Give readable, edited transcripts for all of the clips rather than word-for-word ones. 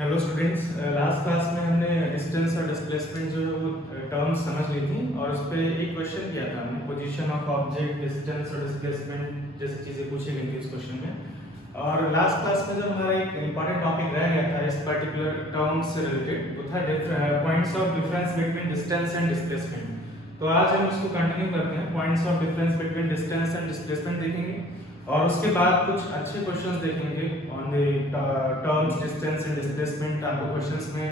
Hello students, last class में हमने distance और डिस्प्लेसमेंट जो है वो टर्म्स समझ ली थी और उस पर एक क्वेश्चन किया था हमने। पोजीशन ऑफ ऑब्जेक्ट, डिस्टेंस और डिस्प्लेसमेंट जैसी चीज़ें पूछी गई थी इस क्वेश्चन में। और लास्ट क्लास में जो हमारा एक इंपॉर्टेंट टॉपिक रह गया था इस पर्टिकुलर टर्म से रिलेटेड, वो था points of difference between distance and displacement. तो आज हम इसको कंटिन्यू करते हैं, points of difference between distance and displacement देखेंगे और उसके बाद कुछ अच्छे क्वेश्चंस देखेंगे on the terms distance and displacement. आपको क्वेश्चंस में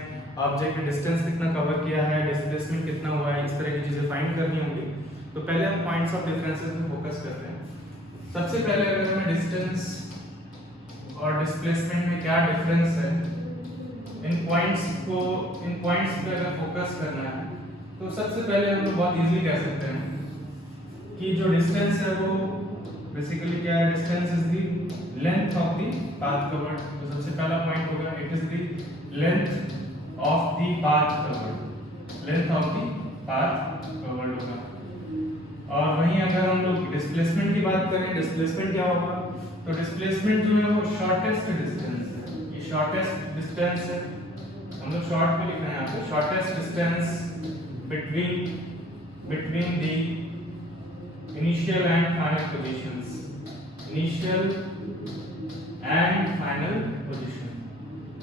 ऑब्जेक्ट ने डिस्टेंस कितना कवर किया है, डिस्प्लेसमेंट कितना हुआ है, इस तरह की चीजें फाइंड करनी होंगी। तो पहले हम पॉइंट्स ऑफ डिफरेंसेस में फोकस करते हैं। सबसे पहले अगर हमें डिस्टेंस और डिस्प्लेसमेंट में क्या डिफरेंस है, इन पॉइंट्स पे अगर फोकस करना है तो सबसे पहले हम लोग बहुत इजीली कह सकते हैं कि जो डिस्टेंस है वो बेसिकली क्या है, distance is the length of the path covered. तो सबसे पहला पॉइंट होगा it is the length of the path covered, length of the path covered होगा। और वहीं अगर हम लोग डिस्प्लेसमेंट की बात करें, डिस्प्लेसमेंट क्या होगा, तो डिस्प्लेसमेंट जो है वो शॉर्टेस्ट डिस्टेंस है। ये शॉर्टेस्ट डिस्टेंस है, हम लोग शॉर्ट में लिख रहे हैं यहाँ पे, shortest distance between the initial and final positions, initial and final position।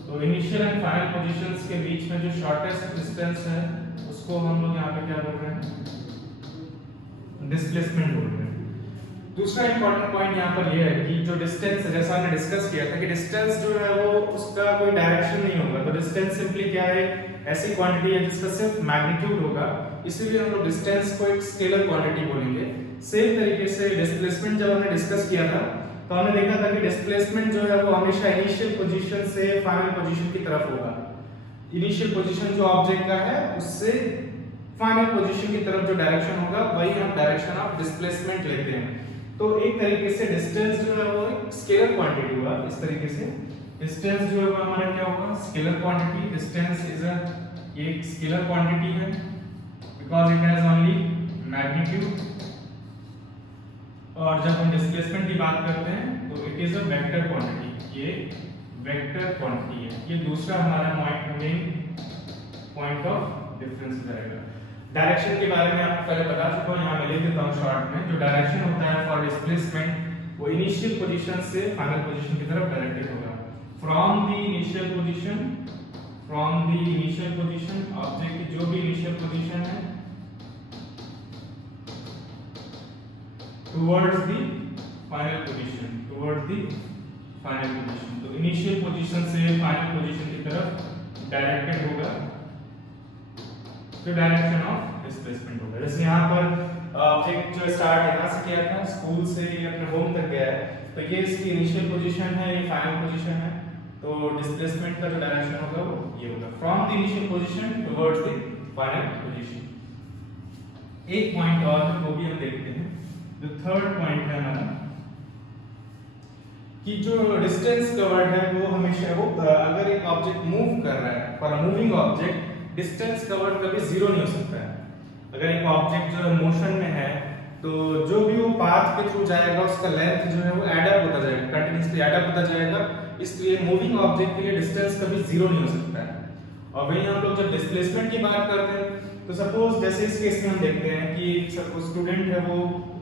तो initial and final positions के बीच में जो shortest distance है उसको हम लोग यहाँ पे क्या बोल रहे हैं, डिस्प्लेसमेंट बोल रहे हैं। दूसरा इंपॉर्टेंट पॉइंट यहाँ पर यह है कि जो डिस्टेंस, जैसा हमने डिस्कस किया था कि डिस्टेंस जो है वो उसका कोई डायरेक्शन नहीं होगा। तो डिस्टेंस सिंपली क्या है, ऐसी क्वांटिटी है जिसका सिर्फ मैग्नीट्यूड होगा, इसीलिए हम लोग डिस्टेंस को एक स्केलर क्वांटिटी बोलेंगे। सेम तरीके से डिस्प्लेसमेंट जब हमने डिस्कस किया था तो हमने देखा था कि डिस्प्लेसमेंट जो है वो हमेशा इनिशियल पोजीशन से फाइनल पोजीशन की तरफ होगा। इनिशियल पोजीशन जो ऑब्जेक्ट का है उससे फाइनल पोजीशन की तरफ जो डायरेक्शन होगा वही हम डायरेक्शन ऑफ डिस्प्लेसमेंट लेते हैं। तो एक तरीके से डिस्टेंस जो है वो एक स्केलर क्वांटिटी हुआ। इस तरीके से डिस्टेंस जो है वो हमारा क्या होगा, स्केलर क्वांटिटी। डिस्टेंस इज एक स्केलर क्वांटिटी है because it has only magnitude. और जब हम डिस्प्लेसमेंट की बात करते हैं तो it is a vector quantity, ये वेक्टर क्वांटिटी है। ये दूसरा हमारा मेन पॉइंट ऑफ डिफरेंस रहेगा। डायरेक्शन के बारे में आपको पहले बता चुका हूं, यहां मैं लिख देता हूं शॉर्ट में। जो डायरेक्शन होता है फॉर डिस्प्लेसमेंट वो इनिशियल पोजीशन से फाइनल पोजीशन की तरफ डायरेक्टेड होगा। From the initial position object की जो भी इनिशियल पोजीशन है टुवर्ड्स द फाइनल पोजीशन, तो इनिशियल पोजीशन से फाइनल पोजीशन की तरफ डायरेक्टेड होगा, तो डायरेक्शन ऑफ डिस्प्लेसमेंट होगा। जैसे यहाँ पर ऑब्जेक्ट जो स्टार्ट यहाँ से किया था, स्कूल से ये अपने होम तक गया है, तो ये इसकी इनिशियल पोजीशन है, ये फाइनल पोजीशन है। तो डिस्प्लेसमेंट का जो डायरेक्शन होगा वो ये होगा, from the initial position towards the final position. एक पॉइंट और है वो भी हम देखते हैं। जो थर्ड पॉइंट है हमारा कि जो डिस्टेंस कवर्ड है वो हमेशा वो अगर एक ऑब्जेक्ट मूव कर रहा है, for a moving object distance covered कभी जीरो नहीं हो सकता है। अगर एक ऑब्जेक्ट जो मोशन में है तो जो भी वो पाथ के थ्रू जाएगा उसका लेंथ जो है वो एड अप होता जाएगा, कंटीन्यूअसली एड अप होता जाएगा। इसलिए मूविंग ऑब्जेक्ट के लिए डिस्टेंस कभी जीरो नहीं हो सकता है। और वहीं हम लोग जब डिस्प्लेसमेंट की बात करते हैं तो सपोज जैसे इस केस में हम देखते हैं कि सपोज स्टूडेंट है वो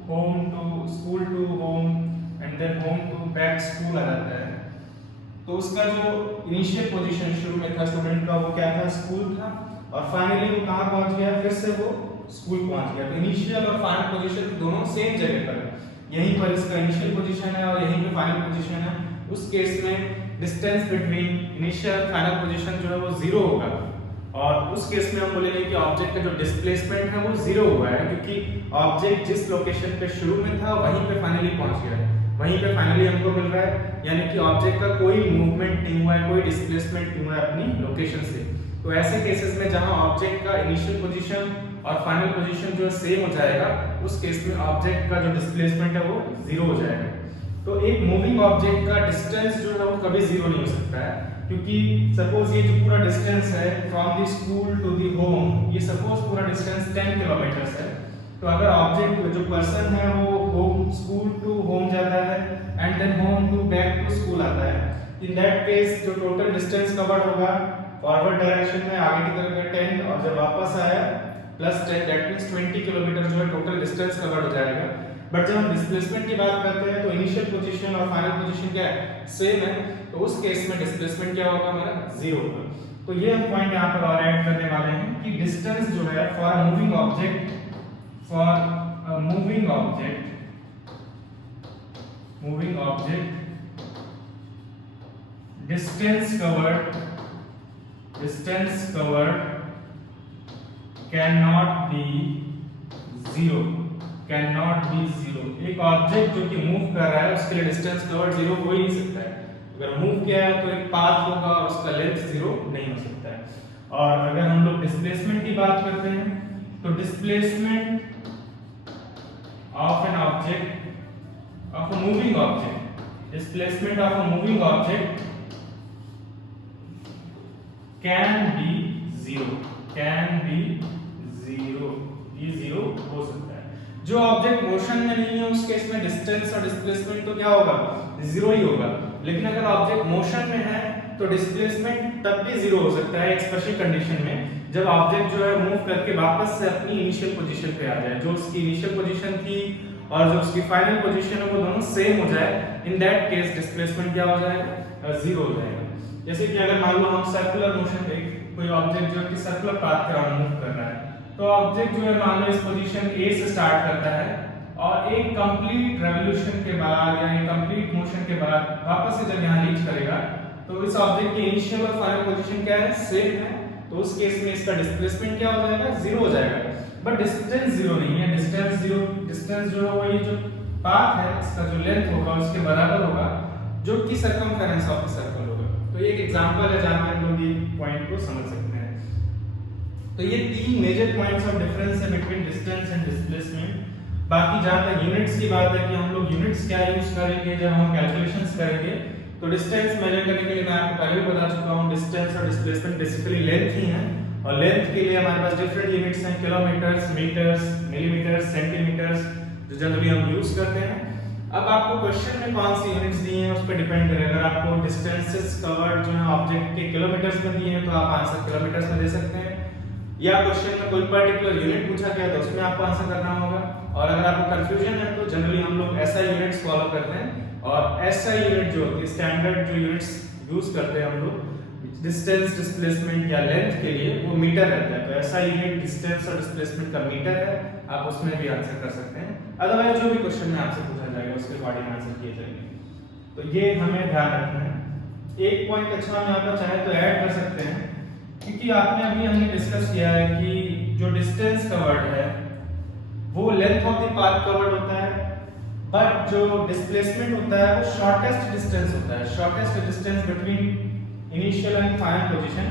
home to school to home and then home to back school आ जाता है। तो उसका जो इनिशियल पोजीशन शुरू में था स्टूडेंट का वो क्या था, स्कूल था, और फाइनली वो कहां पहुंच गया, फिर से वो स्कूल पहुंच गया। तो इनिशियल और फाइनल पोजीशन दोनों सेम जगह पर है, यहीं पर इसका इनिशियल पोजीशन है और यहीं पे फाइनल पोजीशन है। उस केस में डिस्टेंस बिटवीन इनिशियल और फाइनल पोजीशन जो है वो जीरो होगा, और उस केस में हम बोलेंगे कि ऑब्जेक्ट का जो डिस्प्लेसमेंट है वो जीरो हुआ है, क्योंकि ऑब्जेक्ट जिस लोकेशन पे शुरू में था वहीं पे फाइनली पहुंच गया है, वहीं पे फाइनली हमको मिल रहा है। यानी कि ऑब्जेक्ट का कोई मूवमेंट नहीं हुआ है, कोई डिस्प्लेसमेंट नहीं हुआ है अपनी लोकेशन से। तो ऐसे केसेस में जहां ऑब्जेक्ट का इनिशियल पोजीशन और फाइनल पोजीशन जो सेम हो जाएगा, उस केस में ऑब्जेक्ट का जो डिस्प्लेसमेंट है वो जीरो हो जाएगा। तो एक मूविंग ऑब्जेक्ट का डिस्टेंस जो है वो कभी जीरो नहीं हो सकता है, क्योंकि सपोज ये जो पूरा डिस्टेंस है from the school to the home, ये सपोज पूरा डिस्टेंस 10 किलोमीटर है। तो अगर ऑब्जेक्ट जो पर्सन है वो होम स्कूल टू होम जाता है and then home to back to school आता है, इन दैट केस जो टोटल डिस्टेंस कवर्ड होगा फॉरवर्ड डायरेक्शन में आगे की तरफ का 10 और जब वापस आया प्लस 10 दैट मींस 20 किलोमीटर जो है टोटल डिस्टेंस कवर्ड हो जाएगा। बट जब हम डिस्प्लेसमेंट की बात करते हैं तो इनिशियल पोजीशन और फाइनल पोजीशन क्या है, सेम है, तो उस केस में डिस्प्लेसमेंट क्या होगा हमारा, 0 होगा। तो ये हम पॉइंट यहाँ पर और ऐड करने वाले हैं कि डिस्टेंस जो है for a moving object, moving object distance covered can not be zero. एक ऑब्जेक्ट जो कि मूव कर रहा है उसके लिए डिस्टेंस कवर्ड 0 हो ही नहीं सकता है। अगर मूव किया है तो एक पाथ होगा और उसका लेंथ 0 नहीं हो सकता है। और अगर हम लोग डिस्प्लेसमेंट की बात करते हैं तो displacement of an object, of a moving object, displacement of a moving object can be zero, ये 0 हो सकता है। जो ऑब्जेक्ट मोशन में नहीं है उस केस में डिस्टेंस और डिस्प्लेसमेंट तो क्या होगा, 0 ही होगा। लेकिन अगर ऑब्जेक्ट मोशन में है तो डिस्प्लेसमेंट तब भी 0 हो सकता है एक स्पेशल कंडीशन में, जब ऑब्जेक्ट जो है मूव करके वापस से अपनी इनिशियल पोजीशन पे आ जाए। जो उसकी इनिशियल पोजीशन थी और जो उसकी फाइनल पोजीशन है वो दोनों सेम हो जाए। इन दैट केस डिस्प्लेसमेंट क्या हो जाएगा, 0 हो जाएगा। जैसे कि अगर मान लो हम सर्कुलर मोशन पे कोई ऑब्जेक्ट जो है कि सर्कुलर पाथ के अराउंड मूव कर रहा है, तो ऑब्जेक्ट जो है मान लो इस पोजीशन A से स्टार्ट करता है और एक कंप्लीट रेवोल्यूशन के बाद या एक कंप्लीट मोशन के बाद वापस से जब यहाँ रीच करेगा तो इस ऑब्जेक्ट की इनिशियल और फाइनल पोजीशन क्या है, सेम है। तो उस केस में इसका डिस्प्लेसमेंट क्या हो जाएगा, 0 हो जाएगा। बट डिस्टेंस 0 नहीं है, डिस्टेंस जो है वो ये जो पाथ है इसका जो लेंथ होगा उसके बराबर होगा जो कि सर्कमफेरेंस ऑफ द सर्कल होगा। तो ये एक एग्जांपल है जहां पे हम लोग ये पॉइंट को समझ सकते हैं। तो ये 3 मेजर पॉइंट्स ऑफ डिफरेंस है बिटवीन डिस्टेंस एंड डिस्प्लेसमेंट। बाकी जहां तक यूनिट्स की बात है कि हम लोग यूनिट्स क्या यूज करेंगे जब हम कैलकुलेशंस करेंगे, तो डिस्टेंस मेजर करने के लिए मैं आपको पहले भी बता चुका हूं, डिस्टेंस और डिस्प्लेसमेंट बेसिकली लेंथ ही है। और लेंथ के लिए हमारे पास डिफरेंट यूनिट्स हैं, किलोमीटर्स, मीटर्स, मिलीमीटर्स, सेंटीमीटर्स, जो जनरली हम यूज करते हैं। अब आपको क्वेश्चन में कौन सी यूनिट्स दी हैं उस पर डिपेंड करेगा। अगर आपको डिस्टेंसेस कवर्ड जो है ऑब्जेक्ट के किलोमीटर्स में दिए हैं तो आप आंसर किलोमीटर्स में दे सकते हैं, या क्वेश्चन में कोई पर्टिकुलर यूनिट पूछा गया तो उसमें आपको आंसर करना होगा। और अगर आपको कंफ्यूजन है तो जनरली हम लोग SI यूनिट्स फॉलो करते हैं, और SI यूनिट जो होती है स्टैंडर्ड जो यूनिट्स यूज करते हैं हम लोग डिस्टेंस, डिस्प्लेसमेंट या लेंथ के लिए वो मीटर रहता है। तो SI यूनिट डिस्टेंस और डिस्प्लेसमेंट का मीटर है, आप उसमें भी आंसर कर सकते हैं। अदरवाइज जो भी क्वेश्चन में आपसे पूछा जाएगा उसके अकॉर्डिंग आंसर किए जाएंगे। तो ये हमें ध्यान रखना है। एक पॉइंट अच्छा हम यहाँ पर चाहे तो ऐड कर सकते हैं, क्योंकि आपने अभी हमने डिस्कस किया है कि जो डिस्टेंस कवर्ड है वो length of the path covered होता है, बट जो डिस्प्लेसमेंट होता है वो शॉर्टेस्ट डिस्टेंस होता है, shortest distance between initial and final position,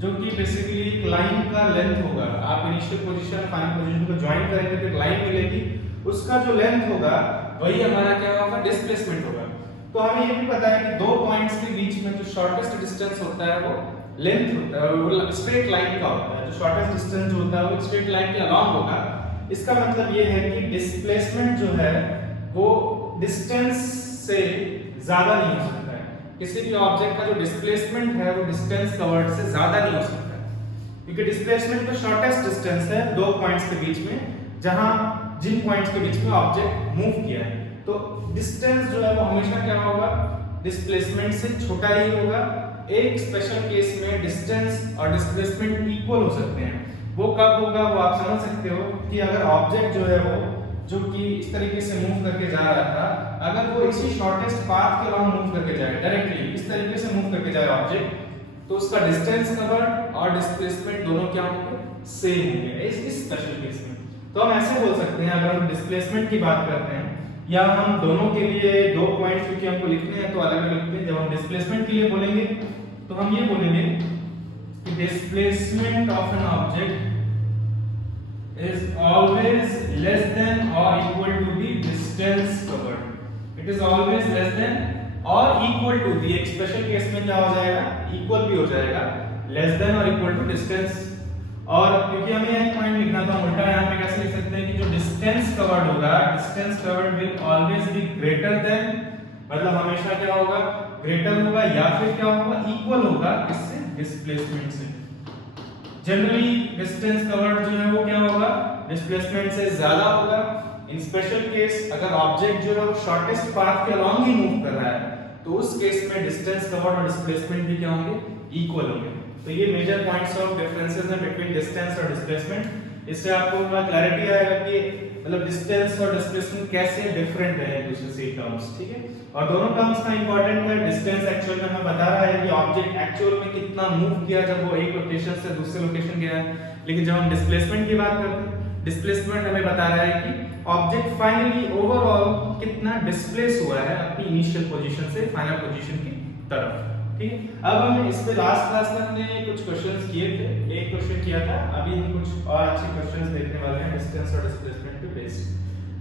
जो कि बेसिकली एक लाइन का लेंथ होगा। आप इनिशियल पोजीशन फाइनल पोजीशन को ज्वाइन करेंगे तो एक लाइन मिलेगी, उसका जो लेंथ होगा वही हमारा क्या होगा, डिस्प्लेसमेंट होगा। तो हमें ये भी पता है कि दो पॉइंट्स के बीच में जो शॉर्टेस्ट डिस्टेंस होता है वो लेंथ होता है, वो स्ट्रेट लाइन का होता है। जो शॉर्टेस्ट डिस्टेंस जो होता है वो स्ट्रेट लाइन के अलोंग होगा। इसका मतलब ये है कि डिस्प्लेसमेंट जो है वो डिस्टेंस से ज्यादा नहीं हो सकता है। किसी भी ऑब्जेक्ट का जो डिस्प्लेसमेंट है वो डिस्टेंस कवर्ड से ज्यादा नहीं हो सकता है, क्योंकि डिस्प्लेसमेंट तो शॉर्टेस्ट डिस्टेंस है दो पॉइंट्स के बीच में, जहां जिन पॉइंट्स के बीच में ऑब्जेक्ट मूव किया है। तो डिस्टेंस जो है वो हमेशा क्या होगा, डिस्प्लेसमेंट से छोटा ही होगा। एक स्पेशल केस में डिस्टेंस और डिस्प्लेसमेंट इक्वल हो सकते हैं। वो कब होगा वो आप समझ सकते हो कि अगर ऑब्जेक्ट जो है वो जो कि इस तरीके से मूव करके जा रहा था, अगर वो इसी शॉर्टेस्ट पाथ के अराउंड मूव करके जाए, डायरेक्टली इस तरीके से मूव करके जाए ऑब्जेक्ट, तो उसका डिस्टेंस कवर्ड और डिस्प्लेसमेंट दोनों क्या होंगे, सेम होंगे इस स्पेशल केस में। तो हम ऐसे बोल सकते हैं, अगर हम डिस्प्लेसमेंट की बात करते हैं या हम दोनों के लिए दो पॉइंट्स क्योंकि हमको लिखने हैं तो अलग अलग लिखते हैं। जब हम डिस्प्लेसमेंट के लिए बोलेंगे तो हम ये बोलेंगे कि displacement of an object is always less than or equal to the distance covered. It is always less than or equal to the, एक स्पेशल केस में क्या हो जाएगा, इक्वल भी हो जाएगा, less than और equal to distance। और क्योंकि हमें एक पॉइंट लिखना था, उल्टा यहाँ पे कैसे लिख सकते हैं कि जो डिस्टेंस कवर्ड होगा, distance covered will always be greater than मतलब हमेशा क्या होगा, ग्रेटर होगा या फिर क्या होगा, इक्वल होगा किससे, डिस्प्लेसमेंट से। जनरली डिस्टेंस कवर्ड जो है वो क्या होगा, डिस्प्लेसमेंट से ज्यादा होगा। इन स्पेशल केस अगर ऑब्जेक्ट जो है वो शॉर्टेस्ट पाथ के अलोंग ही मूव कर रहा है तो उस केस में डिस्टेंस कवर्ड और डिस्प्लेसमेंट भी क्या होंगे, इक्वल होंगे। तो ये मेजर पॉइंट्स ऑफ डिफरेंसेस हैं बिटवीन डिस्टेंस और डिस्प्लेसमेंट। इससे आपको क्लैरिटी आएगा कि मतलब डिस्टेंस और डिस्प्लेसमेंट कैसे डिफरेंट है एक दूसरे से टर्म्स, ठीक है। और दोनों टर्म्स का इंपॉर्टेंट है। डिस्टेंस एक्चुअल में हमें बता रहा है कि ऑब्जेक्ट एक्चुअल में कितना मूव किया जब वो एक लोकेशन से दूसरे लोकेशन गया है, लेकिन जब हम डिस्प्लेसमेंट की बात करते हैं, डिस्प्लेसमेंट हमें बता रहा है कि ऑब्जेक्ट फाइनली ओवरऑल कितना डिस्प्लेस हुआ है अपनी इनिशियल पोजीशन से फाइनल पोजीशन की तरफ, ठीक है। अब हम इस पे लास्ट क्लास में हमने कुछ क्वेश्चंस किए थे, एक क्वेश्चन किया था, अभी हम कुछ और अच्छे क्वेश्चंस देखने वाले हैं डिस्टेंस और डिस्प्लेसमेंट पे बेस्ड।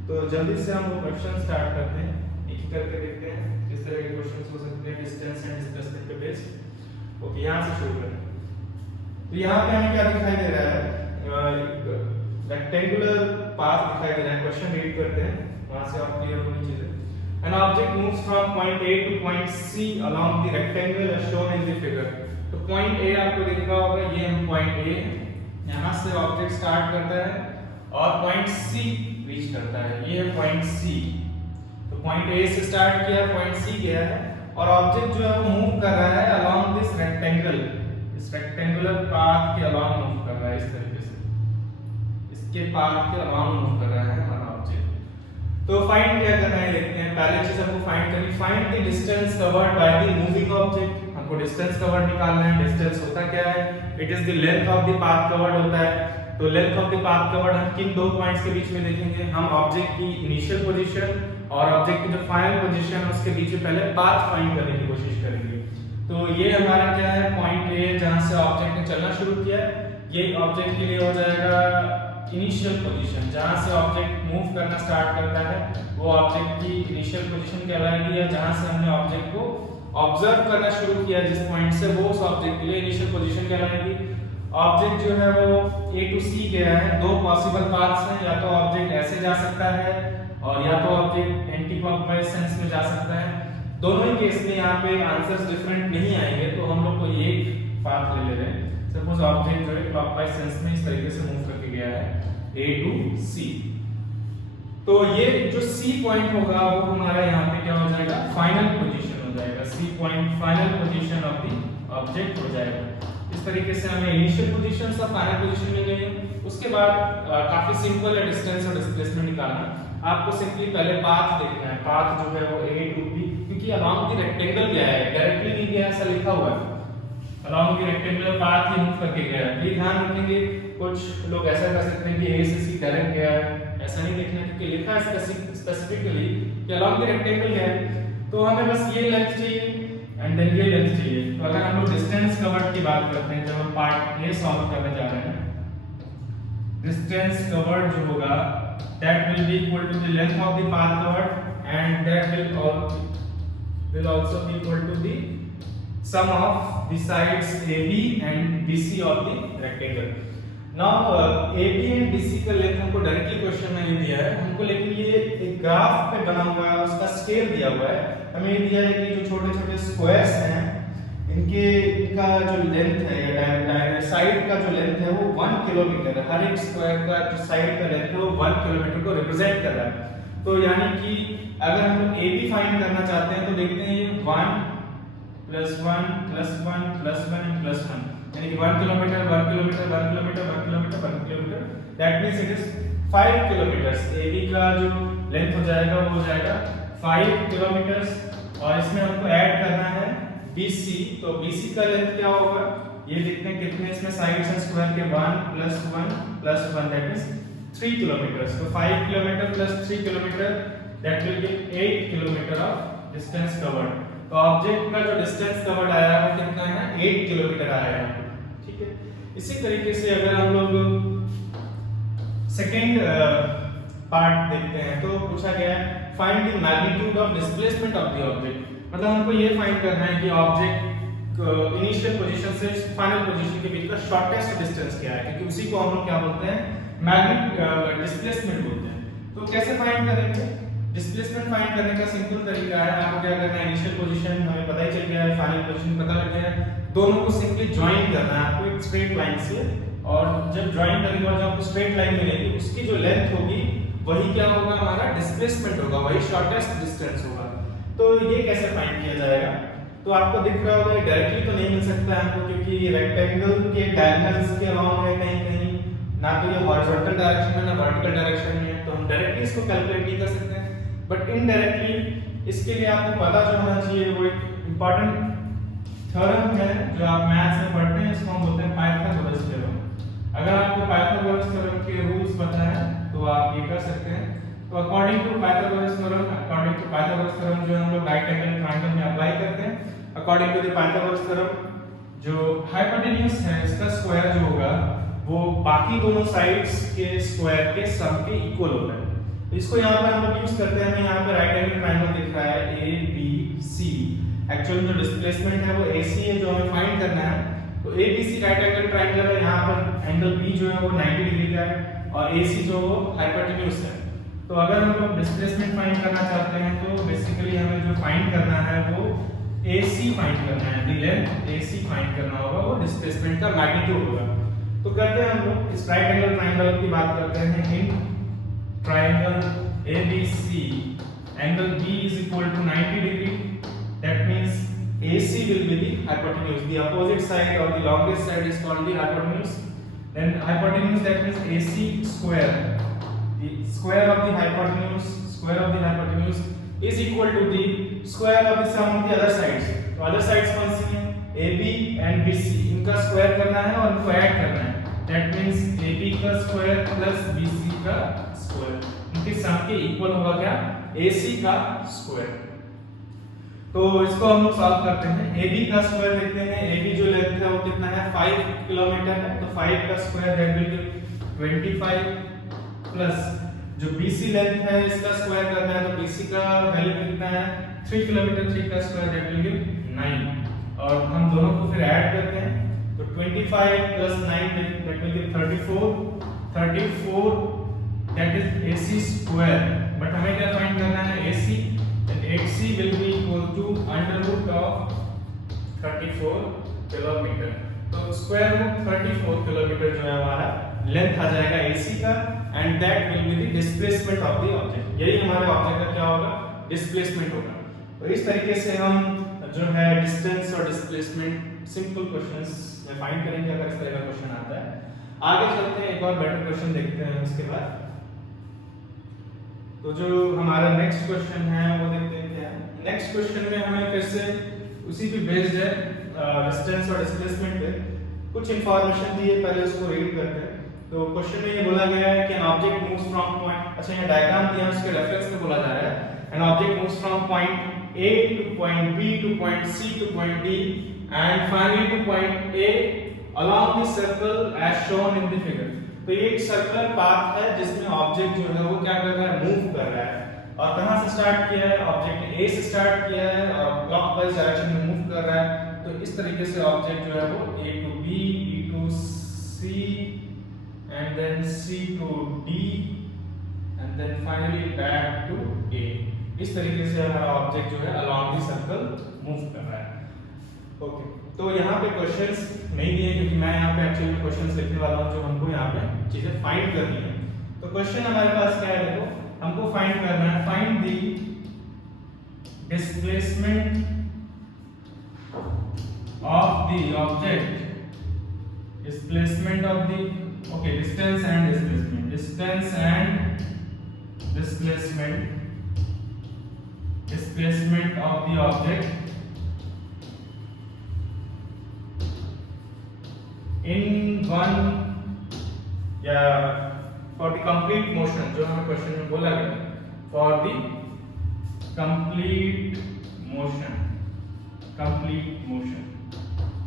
तो जल्दी से हम वो क्वेश्चन स्टार्ट करते हैं, एक एक करके देखते हैं किस तरह के क्वेश्चंस हो सकते हैं डिस्टेंस एंड डिस्प्लेसमेंट पे बेस्ड। ओके, यहां से शुरू करें। तो यहां पे हमें क्या दिखाई दे रहा है, रेक्टेंगुलर पाथ दिखाई दे रहा है। क्वेश्चन रीड करते हैं, वहां से आप क्लियर होनी चाहिए। An object moves from point A to point C along the rectangle as shown in the figure. तो point A आपको दिख रहा होगा, ये हम point A, यहाँ से ऑब्जेक्ट स्टार्ट करता है और point C रीच करता है, ये है point C। तो point A से स्टार्ट किया, point C गया है और ऑब्जेक्ट जो है वो मूव कर रहा है along this rectangle, इस रेक्टेंगुलर पाथ के along मूव कर रहा है, इस तरीके से इसके पाथ के along मूव कर रहा है हमारा ऑब्जेक्ट। तो फाइंड क्या करना है देखते हैं। पहले चीज हमको फाइंड करनी, find the distance covered by the moving object. हमको डिस्टेंस कवर्ड निकालना है। डिस्टेंस होता क्या है, it is the length of the path covered होता है। तो length of the path covered हम किन दो पॉइंट्स के बीच में देखेंगे, हम ऑब्जेक्ट की इनिशियल पोजीशन और ऑब्जेक्ट की जो फाइनल पोजीशन है उसके बीच में पहले पाथ फाइंड करने की कोशिश करेंगे। तो ये हमारा क्या है, पॉइंट ए जहां से ऑब्जेक्ट ने चलना शुरू किया, ये ऑब्जेक्ट के लिए हो जाएगा इनिशियल पोजीशन। जहां से ऑब्जेक्ट मूव करना स्टार्ट करता है वो ऑब्जेक्ट की इनिशियल पोजीशन कहलाएगी, या जहां से हमने ऑब्जेक्ट को ऑब्जर्व करना शुरू किया जिस पॉइंट से, वो उस ऑब्जेक्ट के लिए इनिशियल पोजीशन कहलाएगी। ऑब्जेक्ट जो है वो A to C गया है, दो पॉसिबल पाथ्स हैं, या तो ऑब्जेक्ट ऐसे जा सकता है और या तो ऑब्जेक्ट एंटी क्लॉकवाइज सेंस में जा सकता है। दोनों ही केस में यहाँ पे आंसर्स डिफरेंट नहीं आएंगे, तो हम लोग को ये पाथ ले रहे हैं। सपोज ऑब्जेक्ट जो है क्लॉकवाइज सेंस में इस तरीके से मूव करके गया है A to C, तो ये जो C पॉइंट होगा वो हमारा यहाँ पे क्या हो जाएगा, फाइनल पोजीशन हो जाएगा। C point final position of the object हो जाएगा। इस तरीके से हमें इनिशियल पोजीशन और फाइनल पोजीशन मिल गई। उसके बाद काफी सिंपल है डिस्टेंस और डिस्प्लेसमेंट निकालना। आपको सिंपली पहले पाथ देखना है, पाथ जो है वो A to B, क्योंकि अलोंग द रेक्टेंगल गया है, डायरेक्टली नहीं गया ऐसा लिखा हुआ है, along the rectangular path he move करके गया है। ये ध्यान रखेंगे, कुछ लोग ऐसा कर सकते हैं कि A से C डायरेक्ट गया है, ऐसा नहीं देखना, क्योंकि लिखा है स्पेसिफिकली कि अलोंग द रेक्टेंगल गया है। तो हमें बस ये लेंथ चाहिए एंड देन ये लेंथ चाहिए। तो अगर हम लोग डिस्टेंस कवर्ड की बात करते हैं, जब हम पार्ट A सॉल्व करने जा रहे हैं, डिस्टेंस कवर्ड जो होगा that will be equal to the length of the path covered and that will also be equal to the sum of the sides AB and BC of the rectangle. Now AB and BC का length हमको directly question में नहीं दिया है हमको, लेकिन ये एक ग्राफ पे बना हुआ है, उसका स्केल दिया हुआ है। हमें ये दिया है कि जो छोटे छोटे स्क्वायर्स हैं इनका जो लेंथ है या साइड का जो लेंथ है वो 1 किलोमीटर है। हर एक स्क्वायर का जो साइड का लेंथ है वो 1 किलोमीटर को रिप्रेजेंट कर रहा है। तो यानी कि अगर हम लोग AB फाइंड करना चाहते हैं तो देखते हैं ये 1 + 1 + 1 + 1 and +1, यानी कि 1 kilometre 1 kilometre 1 kilometre 1 kilometre 1 kilometre, that means it is 5 kilometres. AB का जो लेंथ हो जाएगा वो हो जाएगा 5 किलोमीटर्स। और इसमें हमको ऐड करना है BC, तो BC का लेंथ क्या होगा, ये देखते हैं कितने इसमें साइड्स हैं स्क्वायर के, 1 + 1 + 1, दैट मींस 3 किलोमीटर्स। तो 5 kilometre + 3 kilometre, that will give 8 kilometre of distance covered. तो ऑब्जेक्ट का जो डिस्टेंस कवर्ड आया है वो कितना है, 8 किलोमीटर आया है, ठीक है। इसी तरीके से अगर हम लोग सेकंड पार्ट देखते हैं तो पूछा गया है find the magnitude of displacement of the object. मतलब हमको ये फाइंड करना है कि ऑब्जेक्ट इनिशियल पोजीशन से फाइनल पोजीशन के बीच का शॉर्टेस्ट डिस्टेंस क्या है, क्योंकि उसी को हम लोग क्या बोलते हैं, मैग्नेट डिस्प्लेसमेंट बोलते हैं। तो कैसे फाइंड करेंगे, डिस्प्लेसमेंट फाइंड करने का सिंपल तरीका है, आपको क्या करना है, इनिशियल पोजीशन हमें पता ही चल गया है, फाइनल पोजीशन पता लग गया है, दोनों को सिंपली ज्वाइन करना है आपको एक स्ट्रेट लाइन से। और जब ज्वाइन करने के बाद जो आपको स्ट्रेट लाइन मिलेगी उसकी जो लेंथ होगी वही क्या होगा, हमारा डिस्प्लेसमेंट होगा, वही शॉर्टेस्ट डिस्टेंस होगा। तो ये कैसे फाइंड किया जाएगा, तो आपको दिख रहा होगा डायरेक्टली तो नहीं मिल सकता है हमको, क्योंकि रेक्टेंगल के डायगोनल्स के अलाउंग है कहीं कहीं, ना तो ये हॉरिजॉन्टल डायरेक्शन में ना वर्टिकल डायरेक्शन में, तो हम डायरेक्टली इसको कैलकुलेट नहीं कर सकते हैं। बट इनडायरेक्टली इसके लिए आपको पता जो होना चाहिए वो एक इंपॉर्टेंट थ्योरम है जो आप मैथ्स में पढ़ते हैं, इसको हम बोलते हैं पाइथागोरस थ्योरम। अगर आपको पाइथागोरस थ्योरम के रूल्स पता है तो आप ये कर सकते हैं। तो अकॉर्डिंग टू पाइथागोरस थ्योरम जो हम लोग राइट एंगल ट्रायंगल में अप्लाई करते हैं, according to the Pythagoras theorem जो हाइपोटेन्यूज है इसका स्क्वायर जो होगा वो बाकी दोनों साइड्स के स्क्वायर के सम के इक्वल होता है। तो इसको यहाँ पर हम लोग यूज करते हैं, हमें यहाँ पे राइट एंगल ट्रायंगल दिख रहा है ए बी सी, एक्चुअली जो डिस्प्लेसमेंट है वो AC है जो हमें फाइंड करना है। तो ABC राइट एंगल ट्रायंगल है, यहाँ पर एंगल B जो है वो 90 डिग्री का है और AC जो वो हाइपोटेन्यूज है। तो अगर हम लोग डिस्प्लेसमेंट फाइंड करना चाहते हैं तो बेसिकली हमें जो फाइंड करना है वो AC फाइंड करना है, द लेंथ AC फाइंड करना होगा, वो डिस्प्लेसमेंट का मैग्नीट्यूड होगा। तो करते हैं हम लोग इस राइट एंगल ट्रायंगल की बात करते हैं। इन triangle ABC angle B is equal to 90 degree, that means AC will be the hypotenuse, the opposite side or the longest side is called the hypotenuse. Then hypotenuse, that means AC square, the square of the hypotenuse is equal to the square of the sum of the other sides. तो other sides कौन सी हैं, AB and BC, इनका square करना है और इनको add करना है, that means AB का स्क्वायर प्लस BC का स्क्वायर, इनके सम के इक्वल होगा क्या, AC का स्क्वायर। तो इसको हम लोग सॉल्व करते हैं। AB का स्क्वायर देखते हैं, AB जो लेंथ है वो कितना है, 5 किलोमीटर है, तो 5 का square that will be 25 plus जो BC लेंथ है इसका स्क्वायर करना है, तो BC का वैल्यू कितना है, 3 किलोमीटर, 3 का स्क्वायर दैट विल बी 9, और हम दोनों को फिर ऐड करते हैं, तो 25 plus 9 that will be 34 that is AC square, but हमें क्या फाइंड करना है, AC, and AC will be equal to under root of 34 kilometre. तो स्क्वायर रूट 34 किलोमीटर जो है हमारा लेंथ आ जाएगा AC का, and that will be the displacement of the object। यही हमारे ऑब्जेक्ट का क्या होगा, डिस्प्लेसमेंट होगा। तो इस तरीके से हम जो है डिस्टेंस और डिस्प्लेसमेंट सिंपल क्वेश्चंस में फाइंड करेंगे अगर इस तरह का क्वेश्चन आता है। आगे चलते हैं, एक और बेटर क्वेश्चन देखते हैं उसके बाद। तो जो हमारा नेक्स्ट क्वेश्चन है वो देखते हैं क्या है। नेक्स्ट क्वेश्चन में हमें फिर से उसी पे बेस्ड है डिस्टेंस और डिस्प्लेसमेंट पे कुछ इंफॉर्मेशन दी है, पहले उसको रीड करते हैं। तो क्वेश्चन में ये बोला गया है कि an object moves from point, अच्छा ये डायग्राम दिया है उसके रेफरेंस में बोला जा रहा है, an object moves from point A to point B to point C to point D and finally to point A along the circle as shown in the figure। तो ये एक सर्कुलर पाथ है जिसमें ऑब्जेक्ट जो है वो क्या कर रहा है, मूव कर रहा है, और कहां से स्टार्ट किया है, ऑब्जेक्ट ने A से स्टार्ट किया है और क्लॉकवाइज डायरेक्शन में मूव कर रहा है। तो इस तरीके से ऑब्जेक्ट जो है वो A to B, B to C and then C to D and then finally back to A। इस तरीके से हमारा ऑब्जेक्ट जो है अलोंग द सर्कल मूव कर रहा है। ओके, तो यहाँ पे क्वेश्चंस नहीं दिए क्योंकि मैं यहाँ पे एक्चुअली क्वेश्चंस लिखने वाला हूँ जो हमको यहाँ पे चीजें फाइंड करनी है। तो क्वेश्चन हमारे पास क्या है, देखो हमको फाइंड करना है, find the displacement of the object, displacement of the, okay, distance and displacement, distance and displacement, displacement of the object in one या for the complete motion, जो हमें क्वेश्चन में बोला गया, for the complete motion,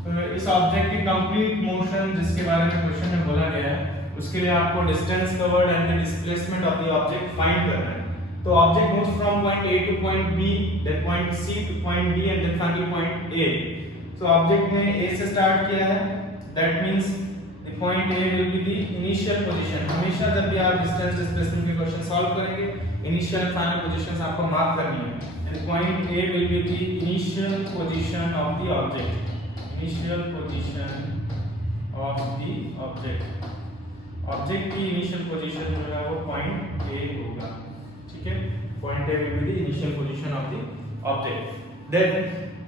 तो इस object की complete motion जिसके बारे में क्वेश्चन में बोला गया है उसके लिए आपको distance covered and the displacement of the object find करना है। तो object moves from point A to point B, then point C to point D and then finally point A। So object ने A से start किया है, that means the point A will be the initial position। हमेशा जब भी आप distance displacement के question solve करेंगे इनिशियल एंड फाइनल पोजीशंस आपको मार्क करनी है। And point A will be the initial position of the object, initial position of the object, object की इनिशियल पोजीशन जो है वो पॉइंट ए होगा, ठीक है। Point A will be the initial position of the object. Then